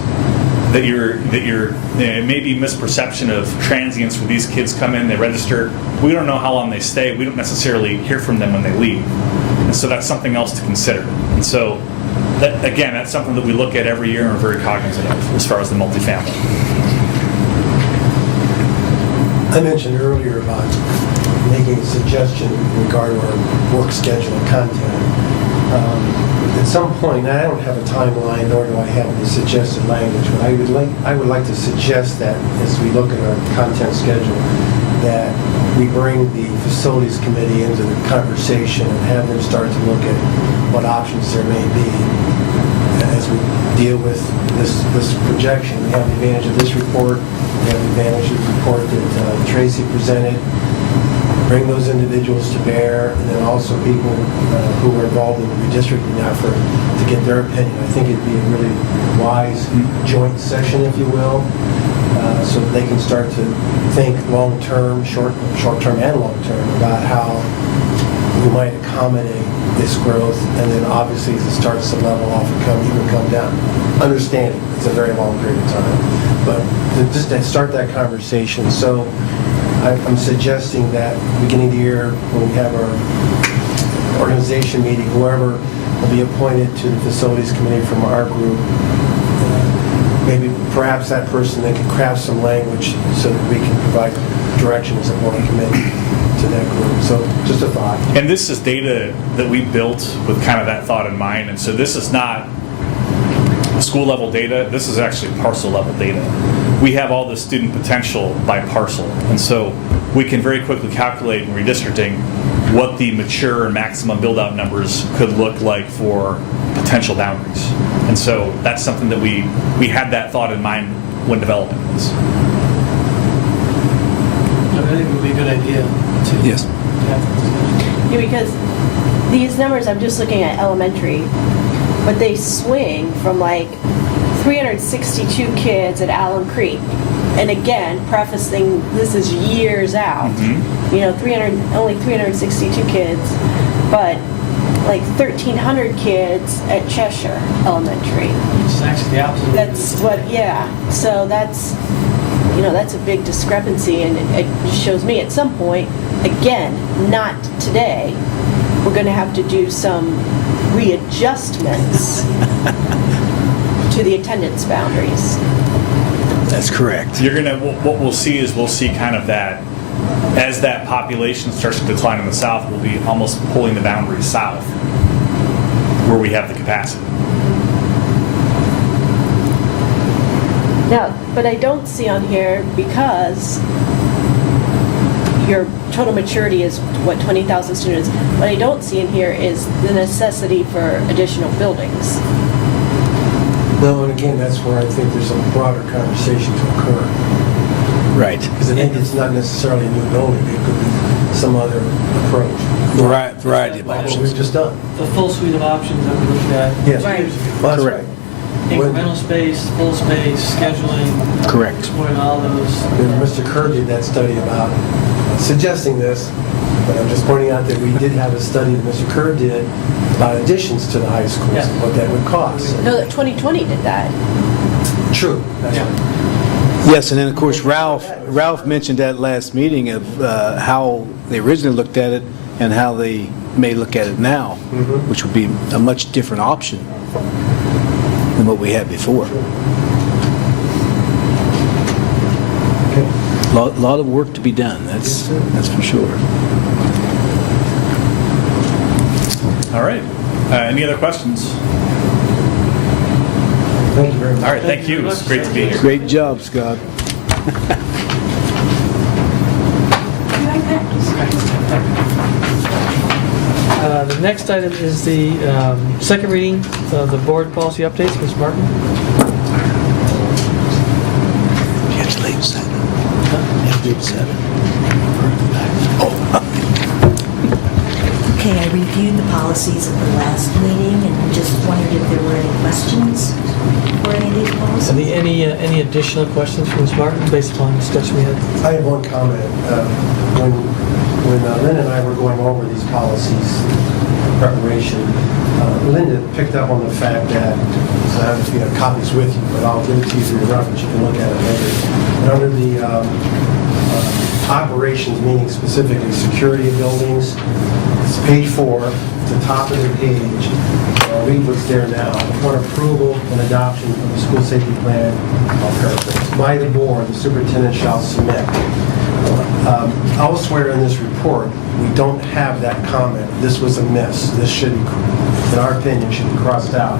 That it may be misperception of transients when these kids come in, they register. We don't know how long they stay. We don't necessarily hear from them when they leave. And so that's something else to consider. And so, that's something that we look at every year and we're very cognizant of as far as the multifamily. I mentioned earlier about making a suggestion in regard to our work schedule and content. At some point, I don't have a timeline, nor do I have any suggested language, but I would like to suggest that as we look at our content schedule, that we bring the facilities committee into the conversation and have them start to look at what options there may be as we deal with this projection. We have the advantage of this report, we have the advantage of the report that Tracy presented. Bring those individuals to bear, and then also people who are involved in the redistricting effort to get their opinion. I think it'd be a really wise joint session, if you will. so that they can start to think long-term, short-term and long-term about how we might accommodate this growth, and then obviously as it starts to level off and even come down. Understanding it's a very long period of time, but just to start that conversation. So I'm suggesting that beginning of the year, when we have our organization meeting, whoever will be appointed to the facilities committee from our group, maybe perhaps that person then can craft some language so that we can provide direction as a board committee to that group. So just a thought. And this is data that we built with kind of that thought in mind. And so this is not school level data. This is actually parcel level data. We have all the student potential by parcel. And so we can very quickly calculate in redistricting what the mature and maximum build-out numbers could look like for potential boundaries. And so that's something that we had that thought in mind when developing this. I think it would be a good idea to. Yes. Yeah, because these numbers, I'm just looking at elementary, but they swing from like 362 kids at Alum Creek. And again, prefacing, this is years out. Mm-hmm. You know, only 362 kids, but like 1,300 kids at Cheshire Elementary. It's actually the opposite. That's what, yeah. So that's, you know, that's a big discrepancy, and it shows me at some point, again, not today, we're going to have to do some readjustments to the attendance boundaries. That's correct. You're gonna. What we'll see is kind of that as that population starts to decline in the south, we'll be almost pulling the boundaries south where we have the capacity. Now, but I don't see on here, because your total maturity is, what, 20,000 students. What I don't see in here is the necessity for additional buildings. No, and again, that's where I think there's a broader conversation to occur. Right. Because I think it's not necessarily a new building, it could be some other approach. Variety of Like what options. we've just done. The full suite of options that we looked at. Yes. Right. Well, that's Correct. right. Incremental space, full space, scheduling. Correct. Exploring all those. When Mr. Kerr did that study about suggesting this, but I'm just pointing out that we did have a study that Mr. Kerr did about additions to the high schools, Yeah. and what that would cost. No, that 2020 did that. True, that's Yeah. right. Yes, and then of course Ralph mentioned that last meeting of how they originally looked at it and how they may look at it now, which would be a much different option than what we had before. Okay. Lot of work to be done. That's for sure. All right. Any other questions? Thank you very much. All right. Thank you. It's great to be here. Great job, Scott. The next item is the second reading of the board policy updates. Ms. Martin? It's late 7. It's late 7. Okay, I reviewed the policies at the last meeting and just wondered if there were any questions for any of these policies. Any additional questions from Ms. Martin based upon the discussion we had? I have one comment. When Lynn and I were going over these policies preparation, Linda picked up on the fact that, so I don't know if you have copies with you, but I'll give it to you for your reference. You can look at it later. But under the operations, meaning specifically security of buildings, it's page 4, the top of the page. Read what's there now. Upon approval and adoption of the school safety plan, I'll paraphrase, by the board, the superintendent shall submit. Elsewhere in this report, we don't have that comment. This was a miss. This should, in our opinion, should be crossed out.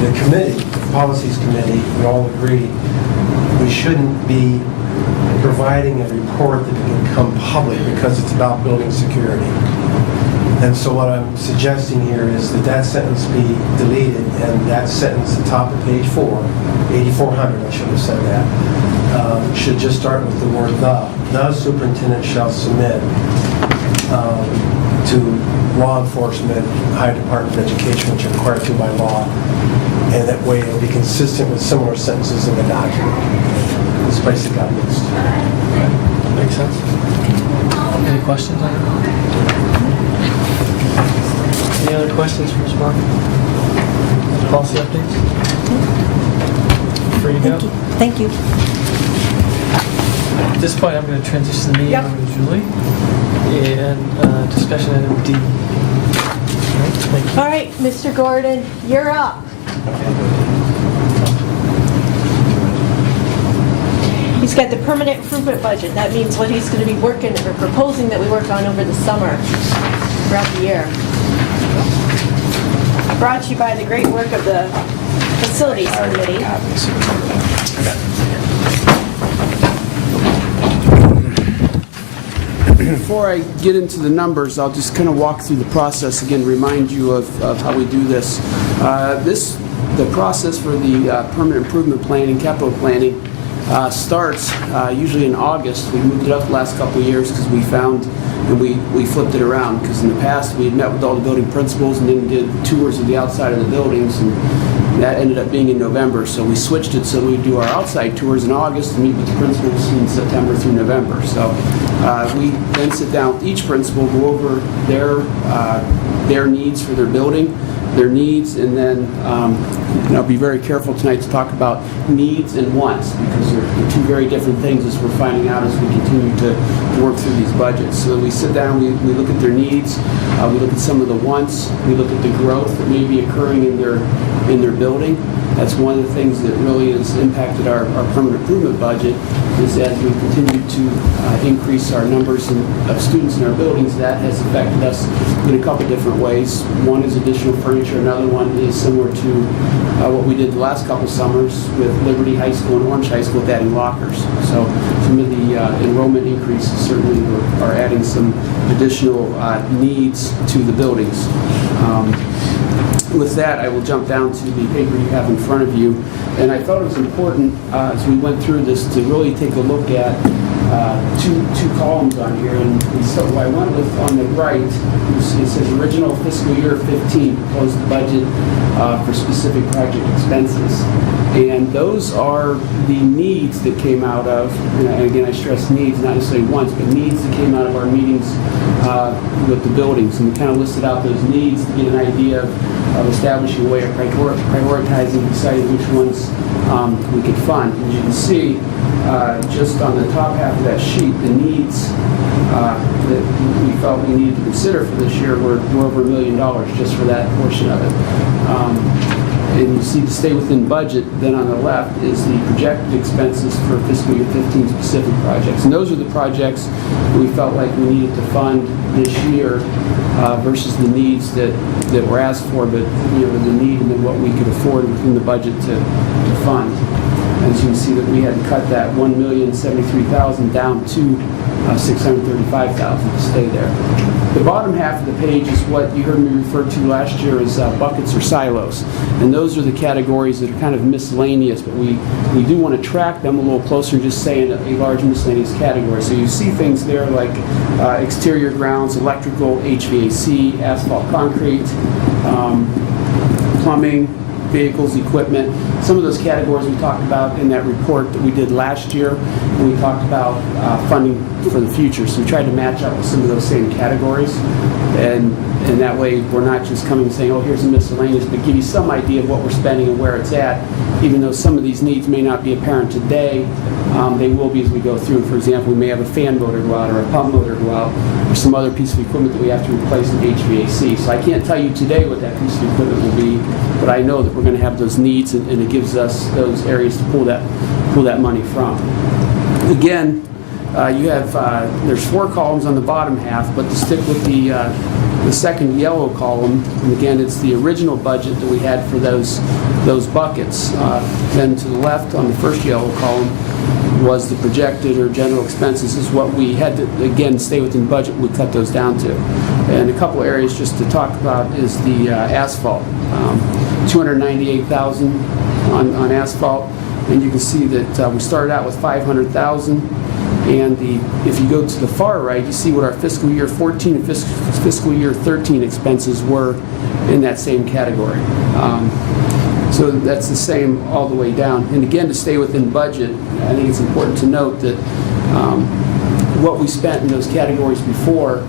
The committee, the policies committee, we all agree we shouldn't be providing a report that can become public because it's about building security. And so what I'm suggesting here is that that sentence be deleted, and that sentence at the top of page 4, 8400, I should have said that, should just start with the word the superintendent shall submit to law enforcement, Ohio Department of Education, which are required to by law, and that way it'll be consistent with similar sentences in the document. spice it up next year. Makes sense. Any questions on it? Any other questions for Ms. Martin? Policy updates? Free to go. Thank you. At this point, I'm going to transition the meeting over to Julie. And discussion item D. Thank you. All right, Mr. Gordon, you're up. He's got the permanent improvement budget. That means what he's going to be working or proposing that we work on over the summer, throughout the year. Brought to you by the great work of the Facilities Committee. Before I get into the numbers, I'll just kind of walk through the process again, remind you of how we do this. The process for the permanent improvement planning, capital planning, starts usually in August. We moved it up the last couple of years because we found, and we flipped it around, because in the past we had met with all the building principals and then did tours of the outside of the buildings, and that ended up being in November. So we switched it so we do our outside tours in August and meet with the principals in September through November. So we then sit down with each principal, go over their needs for their building, their needs, and then I'll be very careful tonight to talk about needs and wants, because they're two very different things as we're finding out as we continue to work through these budgets. So we sit down, we look at their needs, we look at some of the wants, we look at the growth that may be occurring in their building. That's one of the things that really has impacted our permanent improvement budget, is as we continue to increase our numbers of students in our buildings, that has affected us in a couple different ways. One is additional furniture, another one is similar to what we did the last couple summers with Liberty High School and Orange High School with adding lockers. So some of the enrollment increases certainly are adding some additional needs to the buildings. With that, I will jump down to the paper you have in front of you. And I thought it was important as we went through this to really take a look at two columns on here. And so I went with, on the right, it says original fiscal year 15 proposed budget for specific project expenses. And those are the needs that came out of, and again I stress needs, not necessarily wants, but needs that came out of our meetings with the buildings. And we kind of listed out those needs to get an idea of establishing a way of prioritizing, deciding which ones we could fund. As you can see, just on the top half of that sheet, the needs that we felt we needed to consider for this year were over $1 million just for that portion of it. And you see to stay within budget, then on the left is the projected expenses for fiscal year 15 specific projects. And those are the projects we felt like we needed to fund this year versus the needs that were asked for, but the need and then what we could afford within the budget to fund. As you can see that we had to cut that $1,073,000 down to $635,000 to stay there. The bottom half of the page is what you heard me refer to last year as buckets or silos. And those are the categories that are kind of miscellaneous, but we do want to track them a little closer and just say in a large miscellaneous category. So you see things there like exterior grounds, electrical, HVAC, asphalt concrete, plumbing, vehicles, equipment. Some of those categories we talked about in that report that we did last year, and we talked about funding for the future. So we tried to match up with some of those same categories, and that way we're not just coming and saying, oh, here's a miscellaneous, but give you some idea of what we're spending and where it's at. Even though some of these needs may not be apparent today, they will be as we go through. For example, we may have a fan motor go out or a pump motor go out or some other piece of equipment that we have to replace in HVAC. So I can't tell you today what that piece of equipment will be, but I know that we're going to have those needs, and it gives us those areas to pull that money from. Again, you have there's 4 columns on the bottom half, but to stick with the second yellow column, and again it's the original budget that we had for those buckets. Then to the left on the first yellow column was the projected or general expenses, is what we had to again stay within budget. We cut those down to, and a couple areas just to talk about is the asphalt, $298,000 on asphalt, and you can see that we started out with $500,000. And if you go to the far right, you see what our fiscal year 14 and fiscal year 13 expenses were in that same category. So that's the same all the way down. And again, to stay within budget, I think it's important to note that what we spent in those categories before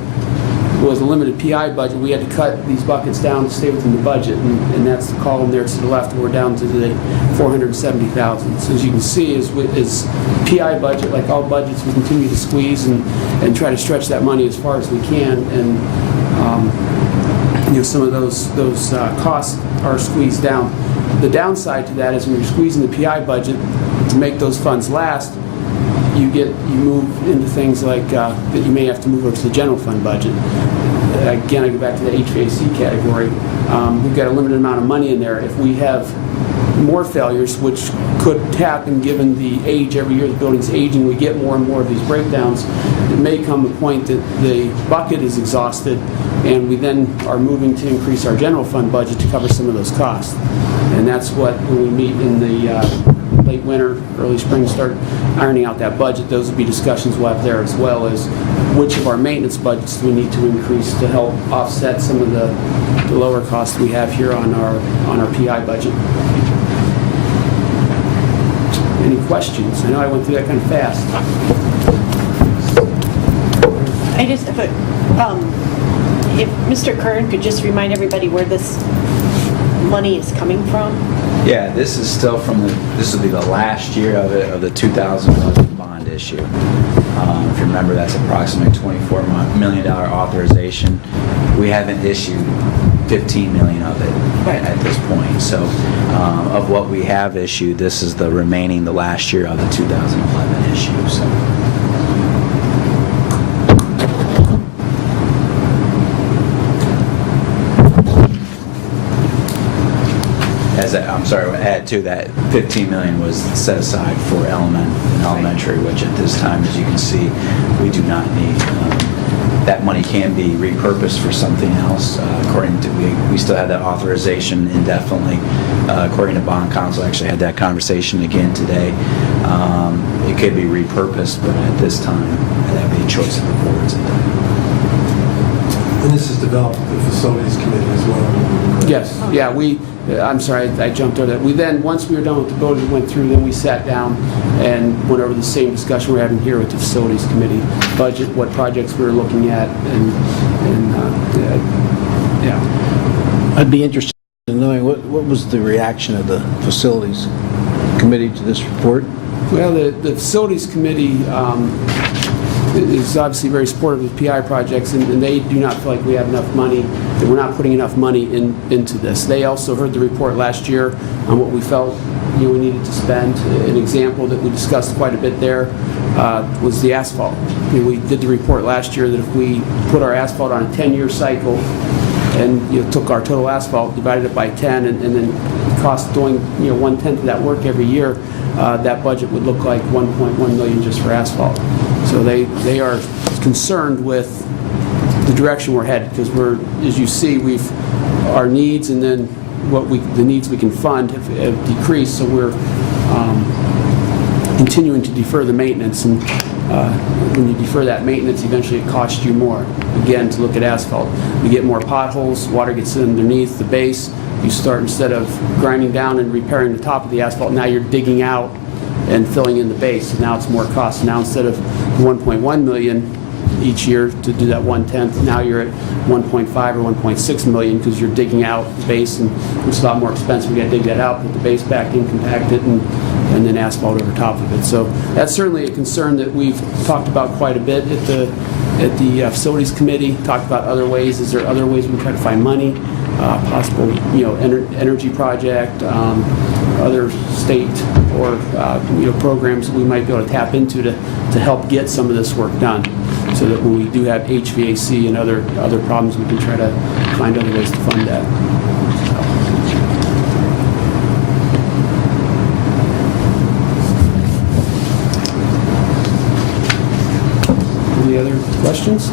was a limited PI budget. We had to cut these buckets down to stay within the budget, and that's the column there to the left. We're down to the 470,000. So as you can see, is PI budget, like all budgets, we continue to squeeze and try to stretch that money as far as we can. And some of those costs are squeezed down. The downside to that is when you're squeezing the PI budget to make those funds last, you move into things like that you may have to move over to the general fund budget. Again, I go back to the HVAC category. We've got a limited amount of money in there. If we have more failures, which could happen given the age, every year the building's aging, we get more and more of these breakdowns, it may come a point that the bucket is exhausted and we then are moving to increase our general fund budget to cover some of those costs. And that's what, when we meet in the late winter, early spring, start ironing out that budget, those will be discussions we'll have there, as well as which of our maintenance budgets do we need to increase to help offset some of the lower costs we have here on our PI budget. Any questions? I know I went through that kind of fast. I just, if Mr. Kern could just remind everybody where this money is coming from? Yeah, this is still this will be the last year of the 2011 bond issue. If you remember, that's approximately $24 million authorization. We haven't issued 15 million of it at this point. So of what we have issued, this is the last year of the 2011 issue. So. Add to that, 15 million was set aside for elementary, which at this time, as you can see, we do not need. That money can be repurposed for something else. According to, we still have that authorization indefinitely. According to bond counsel, I actually had that conversation again today. It could be repurposed, but at this time, that would be a choice of the boards. And this is developed with the facilities committee as well? Yes, yeah, I'm sorry, I jumped over that. We then, once we were done with the building, went through, then we sat down and went over the same discussion we're having here with the facilities committee, budget, what projects we were looking at, and yeah. I'd be interested in knowing what was the reaction of the facilities committee to this report? Well, the facilities committee is obviously very supportive of PI projects, and they do not feel like we have enough money, that we're not putting enough money into this. They also heard the report last year on what we felt we needed to spend. An example that we discussed quite a bit there was the asphalt. We did the report last year that if we put our asphalt on a 10-year cycle and took our total asphalt, divided it by 10, and then cost doing 1/10 of that work every year, that budget would look like $1.1 million just for asphalt. So they are concerned with the direction we're headed, because as you see, our needs and then the needs we can fund have decreased. So we're continuing to defer the maintenance, and when you defer that maintenance, eventually it costs you more. Again, to look at asphalt, we get more potholes, water gets underneath the base. You start, instead of grinding down and repairing the top of the asphalt, now you're digging out and filling in the base. Now it's more cost. Now instead of 1.1 million each year to do that 1/10, now you're at 1.5 or 1.6 million, because you're digging out the base, and it's a lot more expensive. We got to dig that out, put the base back in, compact it, and then asphalt over top of it. So that's certainly a concern that we've talked about quite a bit at the facilities committee. Talked about other ways. Is there other ways we can try to find money? Possible, energy project, other state or programs that we might be able to tap into to help get some of this work done, so that when we do have HVAC and other problems, we can try to find other ways to fund that. Any other questions?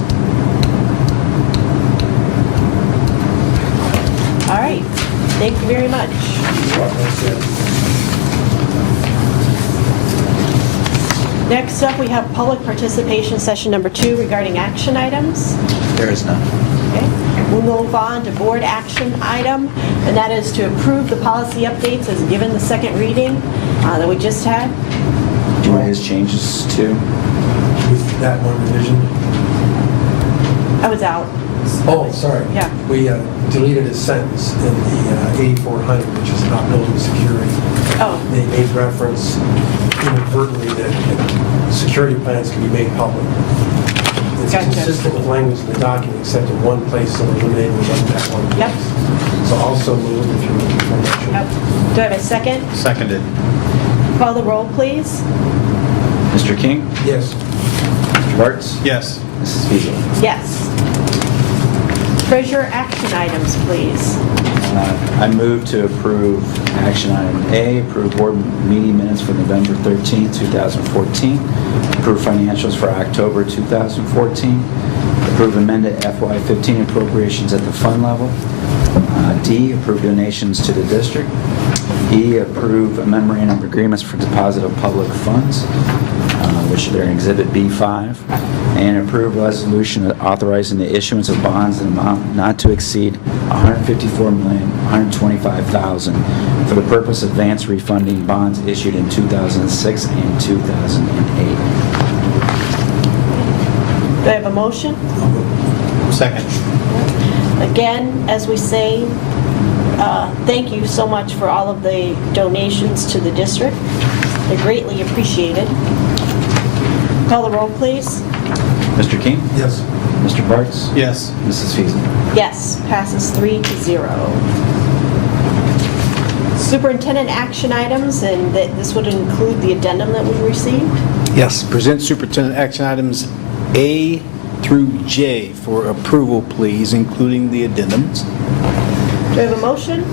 All right. Thank you very much. Next up, we have public participation session number 2 regarding action items. There is none. Okay. We'll move on to board action item, and that is to approve the policy updates as given the second reading that we just had. Do you want his changes too? With that one revision. I was out. Oh, sorry. Yeah. We deleted a sentence in the 8400, which is about building security. Oh. They made reference inadvertently that security plans can be made public. It's Gotcha. consistent with language in the document, except in one place, so we're eliminating that one place. Yep. So also move if you're looking for that. Yep. Do I have a second? Seconded. Call the roll, please. Mr. King? Yes. Mr. Bartz? Yes. Mrs. Feasel? Yes. Treasurer action items, please. I move to approve action item A, approve board meeting minutes for November 13, 2014, approve financials for October 2014, approve amended FY15 appropriations at the fund level. D, approve donations to the district. E, approve a memorandum of agreements for deposit of public funds, which are in Exhibit B5, and approve resolution authorizing the issuance of bonds in amount not to exceed $154,125,000 for the purpose of advance refunding bonds issued in 2006 and 2008. Do I have a motion? Second. Again, as we say, thank you so much for all of the donations to the district. They're greatly appreciated. Call the roll, please. Mr. King? Yes. Mr. Bartz? Yes. Mrs. Feasel? Yes, passes 3-0. Superintendent action items, and this would include the addendum that we received. Yes, present superintendent action items A through J for approval, please, including the addendums. Do I have a motion?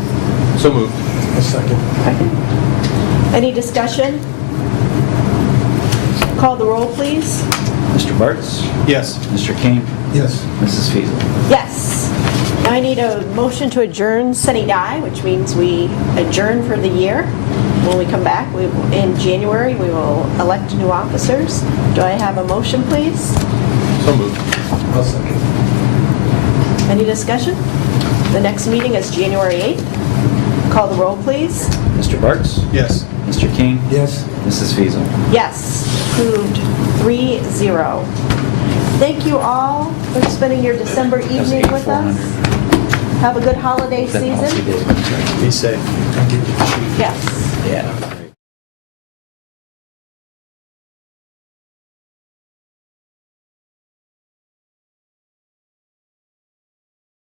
So moved. A second. Any discussion? Call the roll, please. Mr. Bartz? Yes. Mr. King? Yes. Mrs. Feasel? Yes. Now I need a motion to adjourn sine die, which means we adjourn for the year. When we come back, in January, we will elect new officers. Do I have a motion, please? So moved. A second. Any discussion? The next meeting is January 8th. Call the roll, please. Mr. Bartz? Yes. Mr. King? Yes. Mrs. Feasel? Yes, approved 3-0. Thank you all for spending your December That was evening with us. 8,400. Have a good holiday That policy season. did. Be safe. I'll give you the sheet. Yes. Yeah.